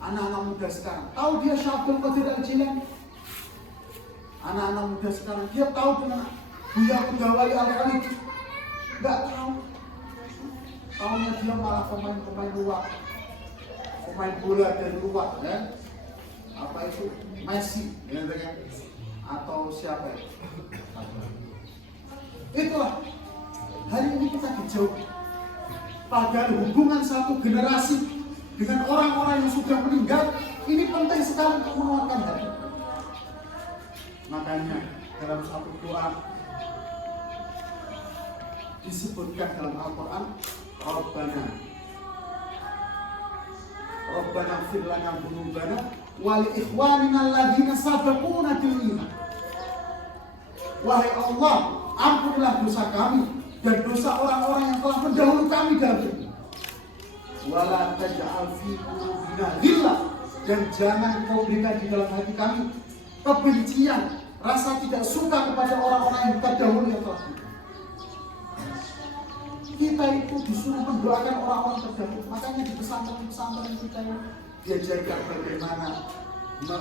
Anak-anak muda sekarang tahu dia Syabdul Qadir Al-Jilani. Anak-anak muda sekarang dia tahu dengan Buya Mudawali Al-Khalid. Nggak tahu. Tahunya dia malah pemain-pemain luar, pemain bola dari luar, ya. Apa itu? Messi, ya, atau siapa itu? Itulah. Hari ini kita dijauh. Padahal hubungan satu generasi dengan orang-orang yang sudah meninggal ini penting sekali untuk menguatkan hati. Makanya dalam satu doa disebutkan dalam Al-Quran, Rabbana ighfir lana dzunubana wa li ikhwanina alladziina sabaquna bil iman. Wahai Allah, ampunilah dosa kami dan dosa orang-orang yang telah mendahului kami dalam iman. Wala taj'al fi qulubina ghillah, dan jangan kau berikan di dalam hati kami kebencian, rasa tidak suka kepada orang-orang yang terdahulu yang telah hidup. Kita itu disuruh mendoakan orang-orang terdahulu. Makanya di pesantren-pesantren kita diajarkan bagaimana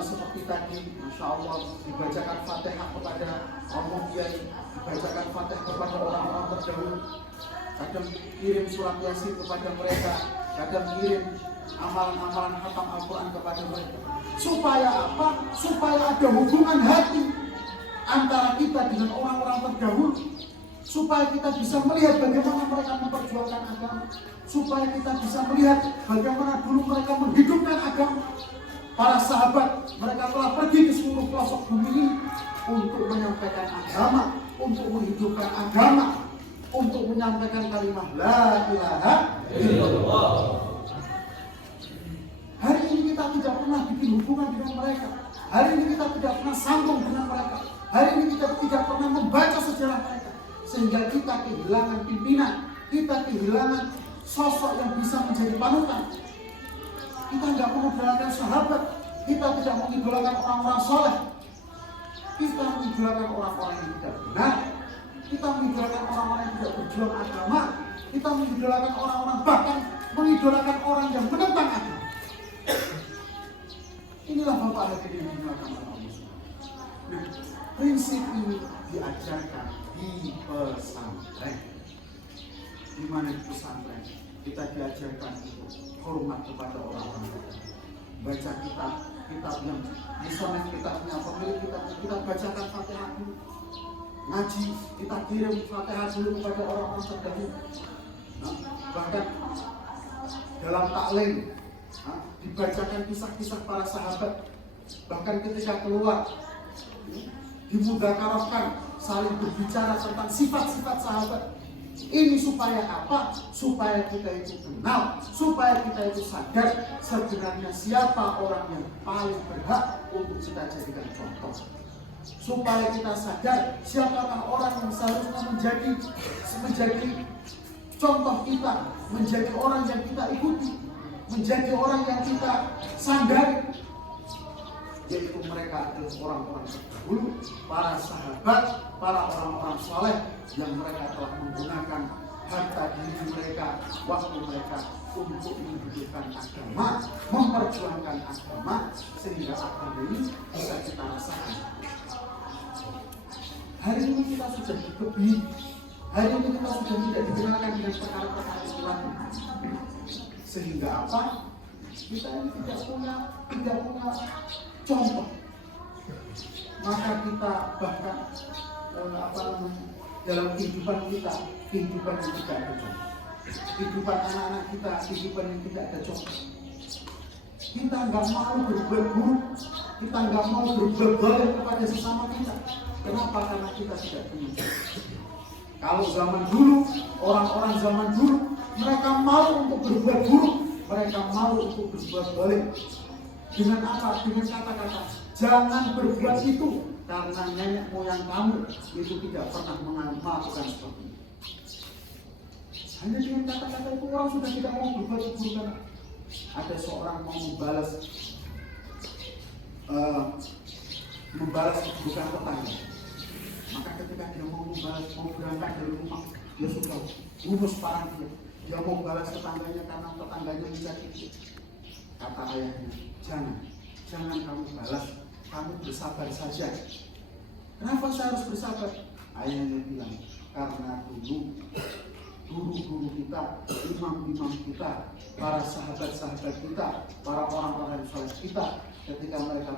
seperti tadi, Masya Allah, dibacakan Fatihah kepada Romo Kiai, dibacakan Fatihah kepada orang-orang terdahulu. Kadang kirim surat Yasin kepada mereka, kadang kirim amalan-amalan khatam Al-Quran kepada mereka. Supaya apa? Supaya ada hubungan hati antara kita dengan orang-orang terdahulu. Supaya kita bisa melihat bagaimana mereka memperjuangkan agama. Supaya kita bisa melihat bagaimana dulu mereka menghidupkan agama. Para sahabat, mereka telah pergi ke seluruh pelosok bumi ini untuk menyampaikan agama, untuk menghidupkan agama, untuk menyampaikan kalimat la ilaha illallah. Hari ini kita tidak pernah bikin hubungan dengan mereka. Hari ini kita tidak pernah sambung dengan mereka. Hari ini kita tidak pernah membaca sejarah mereka. Sehingga kita kehilangan pimpinan, kita kehilangan sosok yang bisa menjadi panutan. Kita tidak mengidolakan sahabat, kita tidak mengidolakan orang-orang soleh. Kita mengidolakan orang-orang yang tidak benar. Kita mengidolakan orang-orang yang tidak berjuang agama. Kita mengidolakan orang-orang, bahkan mengidolakan orang yang menentang agama. Inilah Bapak hadirin yang dimuliakan oleh Allah. Nah, prinsip ini diajarkan di pesantren. Di mana di pesantren kita diajarkan untuk hormat kepada orang-orang tua. Baca kitab yang disonat kitabnya pemilik kita bacakan Fatihah dulu. Ngaji, kita kirim Fatihah dulu kepada orang-orang terdahulu. Nah, bahkan dalam taklim dibacakan kisah-kisah para sahabat. Bahkan ketika keluar dimudzakarahkan, saling berbicara tentang sifat-sifat sahabat. Ini supaya apa? Supaya kita itu kenal, supaya kita itu sadar sebenarnya siapa orang yang paling berhak untuk kita jadikan contoh. Supaya kita sadar siapakah orang yang seharusnya menjadi contoh kita, menjadi orang yang kita ikuti, menjadi orang yang kita sandari. Yaitu mereka adalah orang-orang terdahulu, para sahabat, para orang-orang saleh yang mereka telah menggunakan harta diri mereka, waktu mereka untuk menghidupkan agama, memperjuangkan agama, sehingga agama ini bisa kita rasakan. Hari ini kita sudah dikebiri, hari ini kita sudah tidak dikenalkan dengan perkara-perkara Islam, sehingga apa? Kita ini tidak punya contoh. Maka kita bahkan dalam kehidupan kita, kehidupan yang tidak ada contoh. Kehidupan anak-anak kita, kehidupan yang tidak ada contoh. Kita nggak mau berbuat buruk, kita nggak mau berbuat baik kepada sesama kita. Kenapa? Karena kita tidak punya contoh. Kalau zaman dulu, orang-orang zaman dulu, mereka mau untuk berbuat buruk, mereka mau untuk berbuat baik. Dengan apa? Dengan kata-kata, jangan berbuat itu, karena nenek moyang kamu itu tidak pernah melakukan seperti itu. Hanya dengan kata-kata itu orang sudah tidak mau berbuat keburukan. Ada seorang mau membalas keburukan tetangga. Maka ketika dia mau berangkat dari rumah, dia sudah urus parang dia. Dia mau balas tetangganya karena tetangganya menyakiti. Kata ayahnya, jangan kamu balas, kamu bersabar saja. Kenapa saya harus bersabar? Ayahnya bilang, karena dulu guru-guru kita, imam-imam kita, para sahabat-sahabat kita, para orang-orang soleh kita, ketika mereka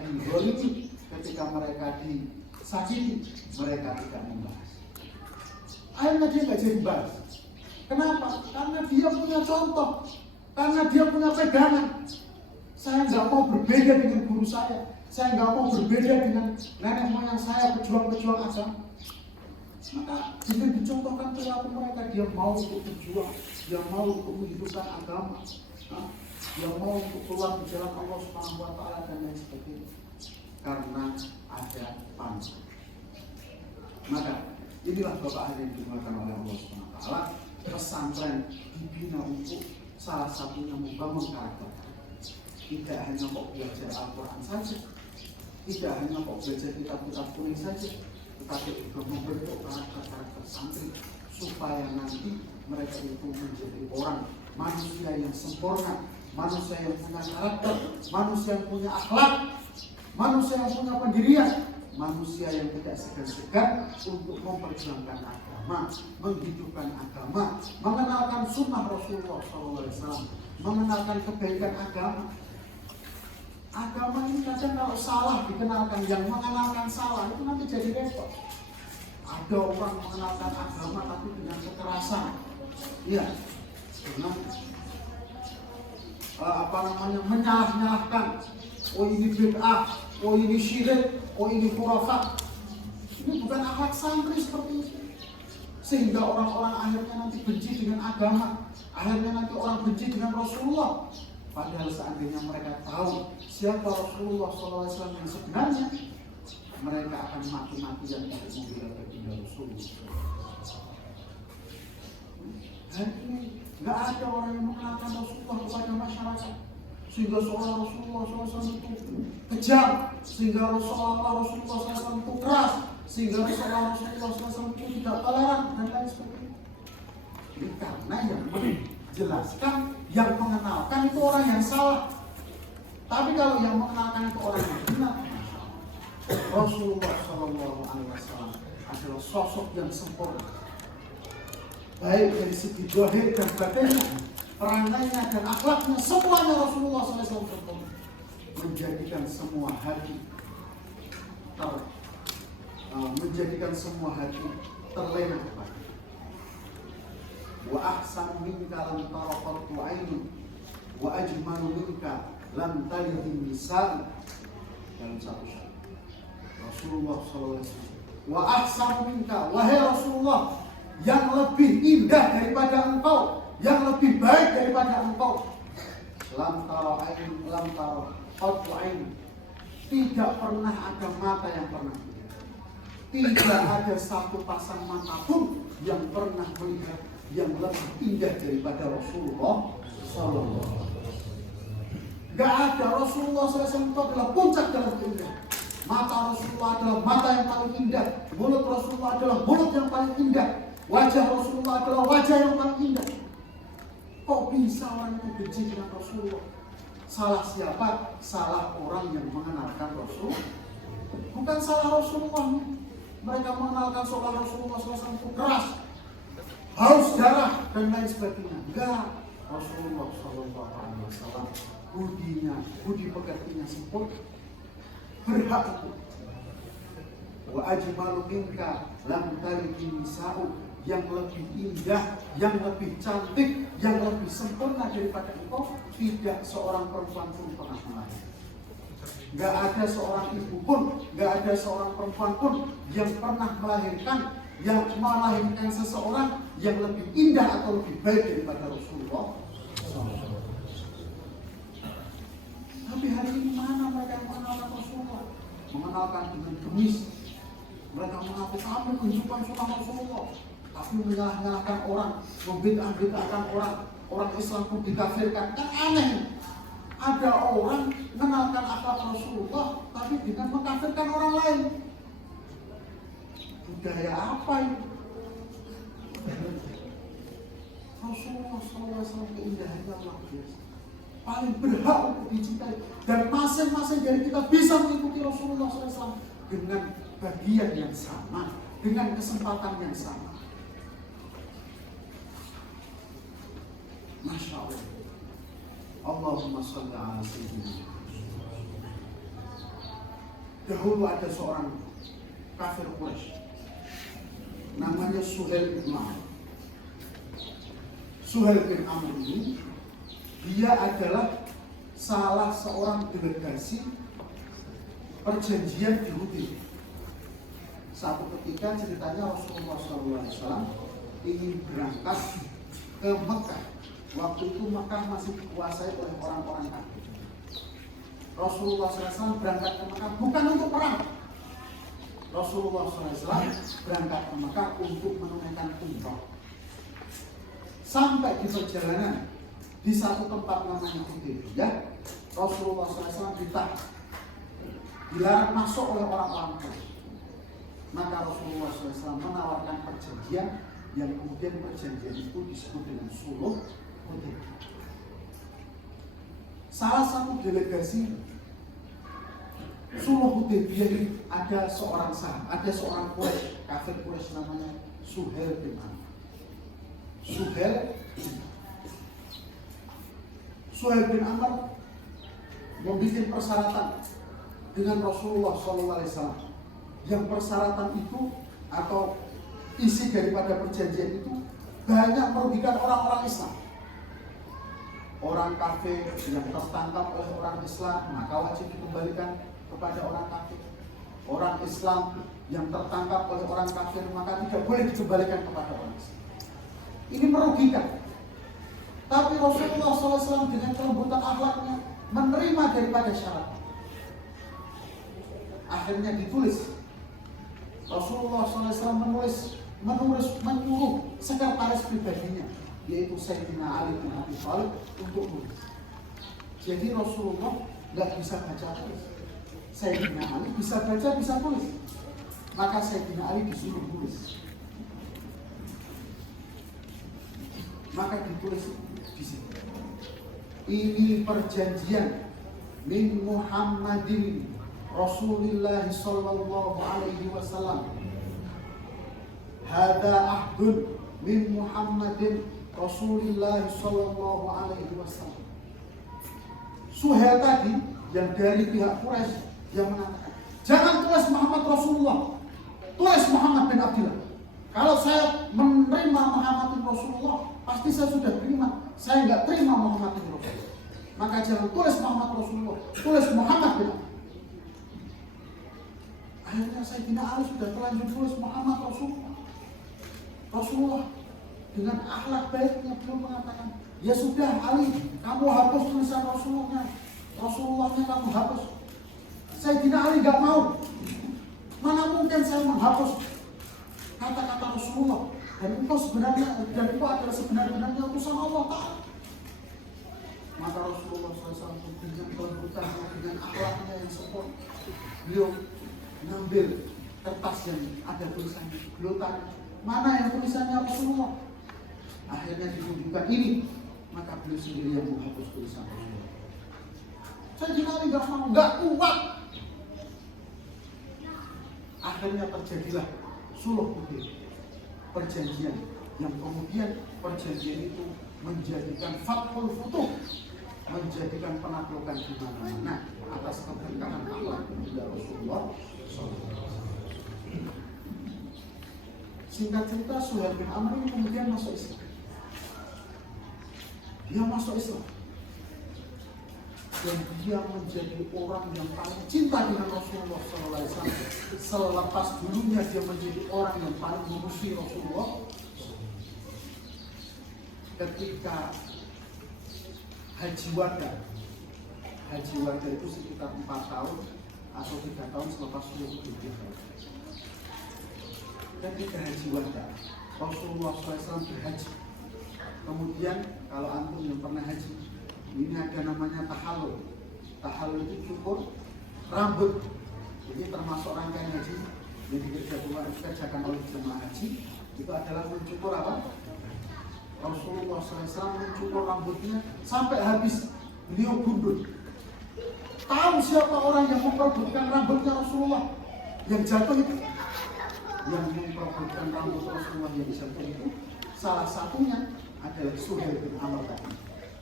dizalimi, ketika mereka disakiti, mereka tidak membahas. Akhirnya dia nggak jadi bahas. Kenapa? Karena dia punya contoh, karena dia punya pegangan. Saya nggak mau berbeda dengan guru saya nggak mau berbeda dengan nenek moyang saya, pejuang-pejuang agama. Maka jika dicontohkan perilaku mereka, dia mau untuk berjuang, dia mau untuk menghidupkan agama, dia mau untuk keluar di jalan Allah Subhanahu wa Ta'ala dan lain sebagainya. Karena ada panutan. Maka inilah Bapak hadirin dimuliakan oleh Allah Subhanahu wa Ta'ala, pesantren dibina untuk salah satunya membangun karakter. Tidak hanya kok belajar Al-Quran saja, tidak hanya kok belajar kitab-kitab kuning saja, tetapi juga membentuk karakter-karakter santri supaya nanti mereka itu menjadi orang, manusia yang sempurna, manusia yang punya karakter, manusia yang punya akhlak, manusia yang punya pendirian, manusia yang tidak segan-segan untuk memperjuangkan agama, menghidupkan agama, mengenalkan sunnah Rasulullah SAW, mengenalkan kebaikan agama. Agama ini kadang kalau salah dikenalkan, yang mengenalkan salah itu nanti jadi repot. Ada orang mengenalkan agama tapi dengan kekerasan, iya, dengan menyalah-nyalahkan. Oh ini bid'ah, oh ini syirik, oh ini khurafat. Ini bukan akhlak santri seperti itu. Sehingga orang-orang akhirnya nanti benci dengan agama, akhirnya nanti orang benci dengan Rasulullah. Padahal seandainya mereka tahu siapa Rasulullah SAW yang sebenarnya, mereka akan mati-matian dari membela baginda Rasulullah. Hari ini nggak ada orang yang mengenalkan Rasulullah kepada masyarakat, sehingga seolah Rasulullah SAW itu kejam, sehingga Rasulullah SAW itu keras, sehingga Rasulullah SAW itu tidak toleran dan lain sebagainya. Ini karena yang menjelaskan, yang mengenalkan itu orang yang salah. Tapi kalau yang mengenalkan itu orang yang benar, Rasulullah SAW adalah sosok yang sempurna, baik dari segi zahir dan batinnya, perangainya dan akhlaknya, semuanya Rasulullah SAW sempurna, menjadikan semua hati terlena kepada. Wa ahsanu minka lam tara qattu 'ainun wa ajmalu minka lam talidin nisaa. Dalam satu syair Rasulullah SAW, wa ahsanu minka, wahai Rasulullah, yang lebih indah daripada engkau, yang lebih baik daripada engkau. Lam tara qattu 'ainun, tidak pernah ada mata yang pernah melihat, tidak ada satu pasang mata pun yang pernah melihat yang lebih indah daripada Rasulullah SAW. Gak ada. Rasulullah SAW itu adalah puncak dalam keindahan. Mata Rasulullah adalah mata yang paling indah, mulut Rasulullah adalah mulut yang paling indah, wajah Rasulullah adalah wajah yang paling indah. Kok bisa orang itu benci dengan Rasulullah? Salah siapa? Salah orang yang mengenalkan Rasul. Bukan salah Rasulullah. Mereka mengenalkan seolah Rasulullah SAW itu keras, haus darah dan lain sebagainya. Enggak. Rasulullah SAW budi pekertinya sempurna, berhak itu. Wa ajmalu minka lam talidin nisa'u, yang lebih indah, yang lebih cantik, yang lebih sempurna daripada engkau, tidak seorang perempuan pun pernah melahirkan. Gak ada seorang ibu pun, gak ada seorang perempuan pun yang pernah melahirkan seseorang yang lebih indah atau lebih baik daripada Rasulullah. Tapi hari ini mana mereka yang mengenalkan Rasulullah? Mengenalkan dengan gemis. Mereka mengaku kami menunjukkan sunnah Rasulullah, tapi menyalahkan orang, membid'ah-bid'ahkan orang Islam pun dikafirkan. Kan aneh. Ada orang mengenalkan akhlak Rasulullah, tapi dengan mengkafirkan orang lain. Budaya apa ini? Rasulullah SAW keindahannya luar biasa, paling berhak untuk dicintai, dan masing-masing dari kita bisa mengikuti Rasulullah SAW dengan bagian yang sama, dengan kesempatan yang sama. Masya Allah. Allahumma sholli ala sayyidina. Dahulu ada seorang kafir Quraisy, namanya Suhail bin Amr. Suhail bin Amr ini, dia adalah salah seorang delegasi perjanjian di Hudaybiyah. Satu ketika ceritanya Rasulullah SAW ingin berangkat ke Mekah. Waktu itu Mekah masih dikuasai oleh orang-orang kafir. Rasulullah SAW berangkat ke Mekah bukan untuk perang. Rasulullah SAW berangkat ke Mekah untuk menunaikan umrah. Sampai di perjalanan di satu tempat namanya Hudaybiyah, Rasulullah SAW ditahan, dilarang masuk oleh orang-orang kafir. Maka Rasulullah SAW menawarkan perjanjian yang kemudian perjanjian itu disebut dengan Sulh Hudaybiyah. Salah satu delegasi Sulh Hudaybiyah ini ada seorang Quraisy, kafir Quraisy namanya Suhail bin Amr. Suhail bin Amr membuat persyaratan dengan Rasulullah SAW. Yang persyaratan itu atau isi daripada perjanjian itu banyak merugikan orang-orang Islam. Orang kafir yang tertangkap oleh orang Islam maka wajib dikembalikan kepada orang kafir. Orang Islam yang tertangkap oleh orang kafir maka tidak boleh dikembalikan kepada orang Islam. Ini merugikan. Tapi Rasulullah SAW dengan kelembutan akhlaknya menerima daripada syarat. Akhirnya ditulis. Rasulullah SAW menyuruh sekretaris pribadinya, yaitu Sayyidina Ali bin Abi Thalib untuk menulis. Jadi Rasulullah nggak bisa baca tulis. Sayyidina Ali bisa baca, bisa tulis. Maka Sayyidina Ali disuruh tulis. Maka ditulis di sini. Ini perjanjian min Muhammadin Rasulullah sallallahu alaihi wasallam. Hada ahdun min Muhammadin Rasulullah sallallahu alaihi wasallam. Suhail tadi yang dari pihak Quraisy yang mengatakan, jangan tulis Muhammad Rasulullah, tulis Muhammad bin Abdullah. Kalau saya menerima Muhammad bin Rasulullah, pasti saya sudah terima. Saya nggak terima Muhammad bin Rasulullah. Maka jangan tulis Muhammad Rasulullah, tulis Muhammad bin Abdullah. Akhirnya Sayyidina Ali sudah terlanjur tulis Muhammad Rasulullah dengan akhlak baiknya beliau mengatakan, ya sudah Ali, kamu hapus tulisan Rasulullahnya kamu hapus. Sayyidina Ali nggak mau. Mana mungkin saya menghapus kata-kata Rasulullah dan engkau adalah sebenarnya utusan Allah Ta'ala. Maka Rasulullah SAW dengan kelembutan dengan akhlaknya yang sempurna, beliau mengambil kertas yang ada tulisannya. Beliau tanya, mana yang tulisannya Rasulullah? Akhirnya ditunjukkan ini, maka beliau sendiri yang menghapus tulisan Rasulullah. Sayyidina Ali nggak mau, nggak kuat. Akhirnya terjadilah Sulh Hudaybiyah, perjanjian yang kemudian perjanjian itu menjadikan Fathul Futuh, menjadikan penaklukan di mana-mana atas keberkahan Allah dan Rasulullah SAW. Singkat cerita, Suhail bin Amr ini kemudian masuk Islam. Dia masuk Islam dan dia menjadi orang yang paling cinta dengan Rasulullah SAW. Selepas dulunya dia menjadi orang yang paling memusuhi Rasulullah. Ketika Haji Wada itu sekitar 4 tahun atau 3 tahun selepas Sulh Hudaybiyah. Ketika Haji Wada, Rasulullah SAW berhaji. Kemudian kalau antum yang pernah haji, ini ada namanya tahallul. Tahallul itu cukur rambut. Jadi termasuk rangkaian haji yang dikerjakan oleh jemaah haji itu adalah mencukur apa? Rasulullah SAW mencukur rambutnya sampai habis, beliau gundul. Tahu siapa orang yang memperbutkan rambutnya Rasulullah yang jatuh itu? Yang memperbutkan rambut Rasulullah yang jatuh itu salah satunya adalah Suhail bin Amr tadi,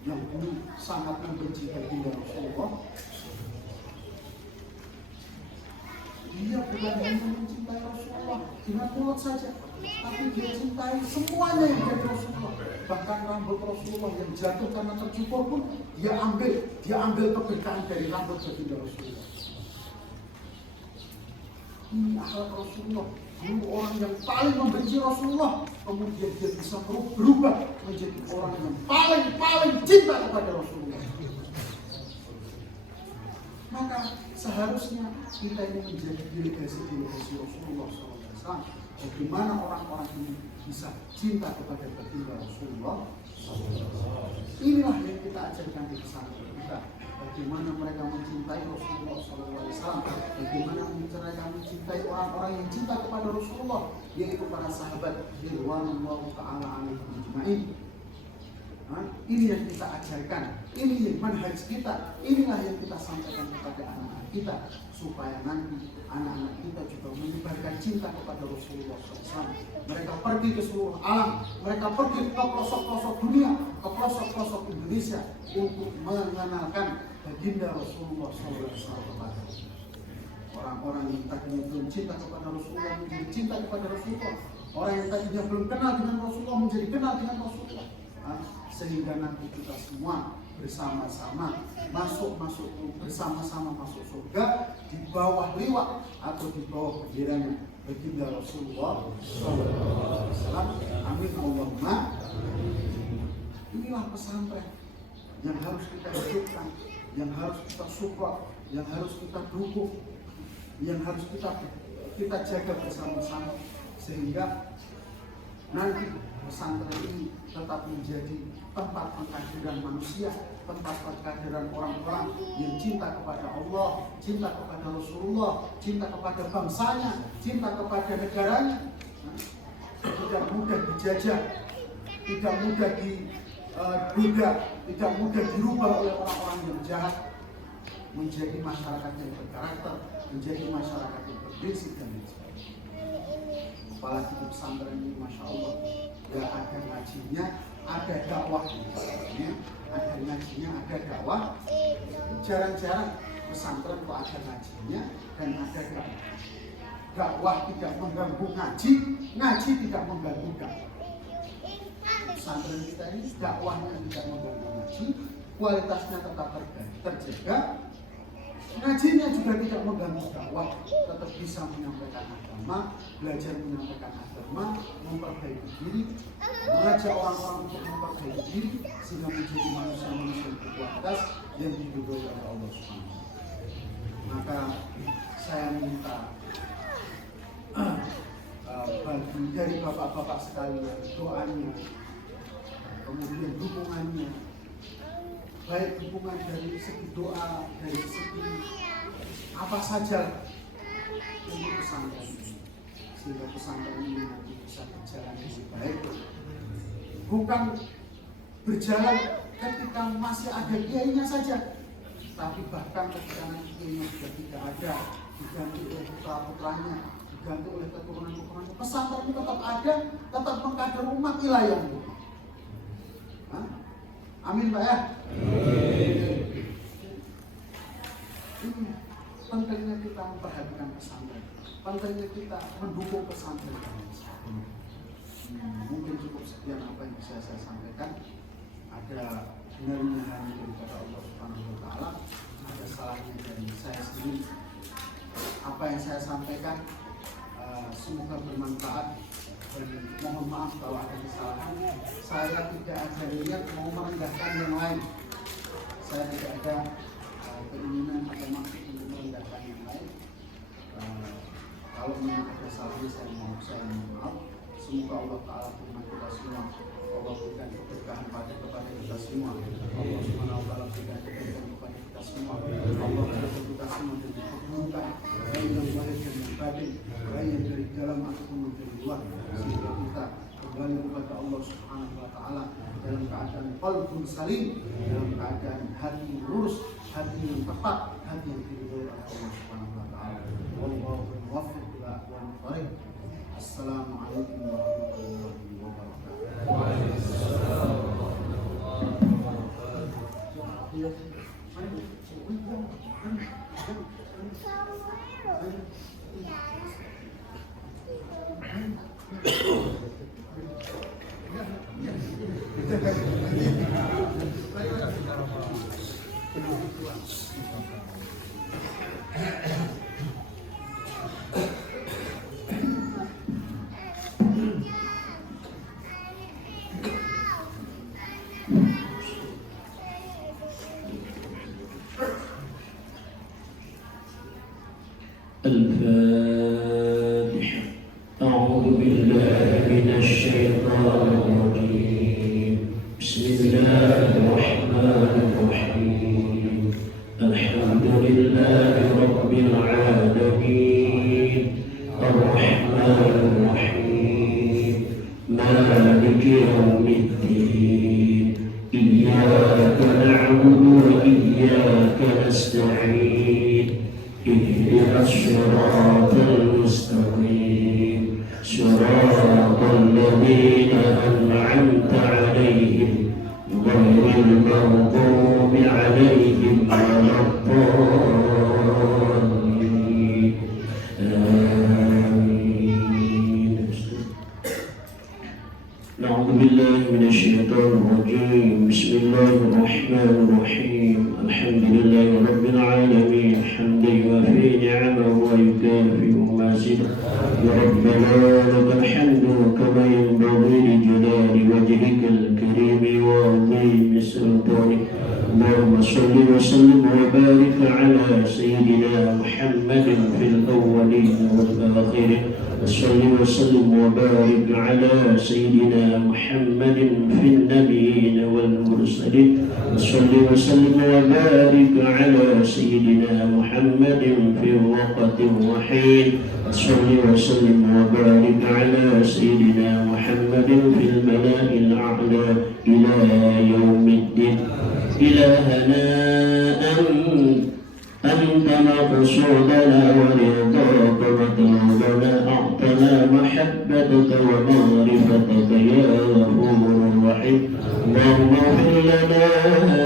yang dulu sangat membenci baginda Rasulullah. Dia bukan hanya mencintai Rasulullah dengan mulut saja, tapi dia cintai semuanya yang dari Rasulullah. Bahkan rambut Rasulullah yang jatuh karena tercukur pun dia ambil keberkahan dari rambut baginda Rasulullah. Ini akhlak Rasulullah. Dulu orang yang paling membenci Rasulullah, kemudian dia bisa berubah menjadi orang yang paling cinta kepada Rasulullah. Maka seharusnya kita ini menjadi delegasi Rasulullah SAW. Bagaimana orang-orang ini bisa cinta kepada baginda Rasulullah SAW. Inilah yang kita ajarkan di pesantren kita. Bagaimana mereka mencintai Rasulullah SAW, bagaimana mereka mencintai orang-orang yang cinta kepada Rasulullah, yaitu para sahabat radhiyallahu ta'ala alaihim ajma'in. Ini yang kita ajarkan, ini manhaj kita, inilah yang kita sampaikan kepada anak-anak kita, supaya nanti anak-anak kita juga menyebarkan cinta kepada Rasulullah SAW. Mereka pergi ke seluruh alam, mereka pergi ke pelosok-pelosok dunia, ke pelosok-pelosok Indonesia untuk mengenalkan baginda Rasulullah SAW kepada orang-orang yang tadinya belum cinta kepada Rasulullah menjadi cinta kepada Rasulullah. Orang yang tadinya belum kenal dengan Rasulullah menjadi kenal dengan Rasulullah. Sehingga nanti kita semua bersama-sama bersama-sama masuk surga di bawah liwat atau di bawah benderanya baginda Rasulullah SAW. Amin Allahumma. Inilah pesantren yang harus kita hidupkan, yang harus kita support, yang harus kita dukung, yang harus kita jaga bersama-sama, sehingga nanti pesantren ini tetap menjadi tempat pengkaderan manusia, tempat pengkaderan orang-orang yang cinta kepada Allah, cinta kepada Rasulullah, cinta kepada bangsanya, cinta kepada negaranya. Tidak mudah dijajah, tidak mudah digoda, tidak mudah dirubah oleh orang-orang yang jahat, menjadi masyarakat yang berkarakter, menjadi masyarakat yang berprinsip dan lain sebagainya. Apalagi di pesantren ini, masya Allah, ya ada ngajinya, ada dakwahnya, ada ngajinya, ada dakwah. Jarang-jarang pesantren kok ada ngajinya dan ada dakwah. Dakwah tidak mengganggu ngaji, ngaji tidak mengganggu dakwah. Pesantren kita ini dakwahnya tidak mengganggu ngaji, kualitasnya tetap terjaga, ngajinya juga tidak mengganggu dakwah, tetap bisa menyampaikan agama, belajar menyampaikan agama, memperbaiki diri, mengajak orang-orang untuk memperbaiki diri sehingga menjadi manusia-manusia yang berkualitas yang diridhoi oleh Allah Subhanahu wa Ta'ala. Maka saya minta bagi dari bapak-bapak sekalian doanya, kemudian dukungannya, baik dukungan dari segi doa, dari segi apa saja untuk pesantren ini, sehingga pesantren ini nanti bisa berjalan dengan baik. Bukan berjalan ketika masih ada kiainya saja, tapi bahkan ketika nanti kiainya sudah tidak ada, diganti oleh putra-putranya, diganti oleh keturunan-keturunannya, pesantren ini tetap ada, tetap mengkader umat wilayah. Amin Pak ya. Ini pentingnya kita memperhatikan pesantren, pentingnya kita mendukung pesantren. Mungkin cukup sekian apa yang bisa saya sampaikan. Ada benarnya hanya daripada Allah Subhanahu wa Ta'ala, ada salahnya dari saya sendiri. Apa yang saya sampaikan semoga bermanfaat. Dan mohon maaf kalau ada kesalahan. Saya tidak ada niat mau merendahkan yang lain. Saya tidak ada keinginan atau maksud untuk merendahkan yang lain. Kalau memang ada salahnya saya mohon maaf. Semoga Allah Ta'ala berikan kita semua, Allah berikan keberkahan kepada kita semua, Allah Subhanahu wa Ta'ala berikan keberkahan kepada kita semua, Allah berikan kita semua dari keburukan, baik yang zahir dan yang batin, baik yang dari dalam ataupun dari luar, sehingga kita kembali kepada Allah Subhanahu wa Ta'ala dalam keadaan qalbun salim, dalam keadaan hati yang lurus, hati yang tepat, hati yang diridhoi oleh Allah Subhanahu wa Ta'ala. Wallahu muwaffiq ila aqwamit thoriq. Assalamualaikum warahmatullahi wabarakatuh. Waalaikumsalam warahmatullahi الفاتحة. أعوذ بالله من الشيطان الرجيم. بسم الله الرحمن الرحيم. الحمد لله رب العالمين الرحمن الرحيم مالك يوم الدين نستعين اهدنا الصراط المستقيم صراط الذين أنعمت عليهم غير المغضوب عليهم ولا الضالين آمين. نعوذ بالله من الشيطان الرجيم. بسم الله الرحمن الرحيم. الحمد لله رب العالمين حمدا يوافي نعمه ويكافئ مزيده. يا ربنا لك الحمد كما ينبغي لجلال وجهك الكريم وعظيم سلطانك. اللهم صل وسلم وبارك على سيدنا محمد في الأولين والآخرين. وصل وسلم وبارك على سيدنا محمد في النبيين والمرسلين. وصل وسلم وبارك على سيدنا محمد في وقت وحين. وصل وسلم وبارك على سيدنا محمد في الملأ الأعلى إلى يوم الدين. إلهنا أنت مقصودنا ورضاك وطلبنا أعطنا محبتك ومعرفتك يا غفور رحيم. اللهم اغفر لنا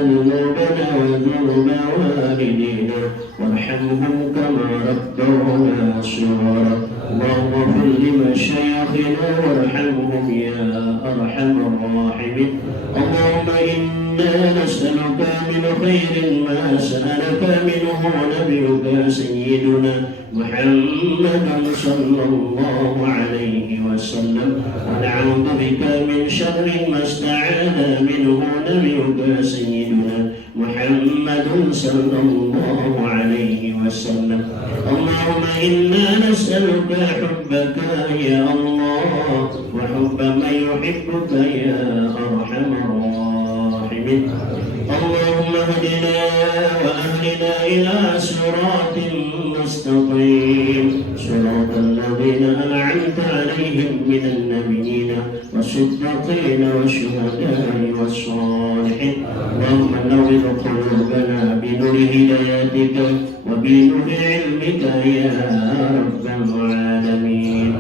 ذنوبنا وذنوب والدينا وارحمهم كما ربونا صغارا. اللهم اغفر لمشايخنا وارحمهم يا أرحم الراحمين. اللهم إنا نسألك من خير ما سألك منه نبيك سيدنا محمد صلى الله عليه وسلم ونعوذ بك من شر ما استعاذ منه نبيك سيدنا محمد صلى الله عليه وسلم. اللهم إنا نسألك حبك يا الله وحب من يحبك يا أرحم الراحمين. اللهم اهدنا وأهدنا إلى صراط مستقيم صراط الذين أنعمت عليهم من النبيين والصديقين والشهداء والصالحين. اللهم نور قلوبنا بنور هدايتك وبنور علمك يا رب العالمين.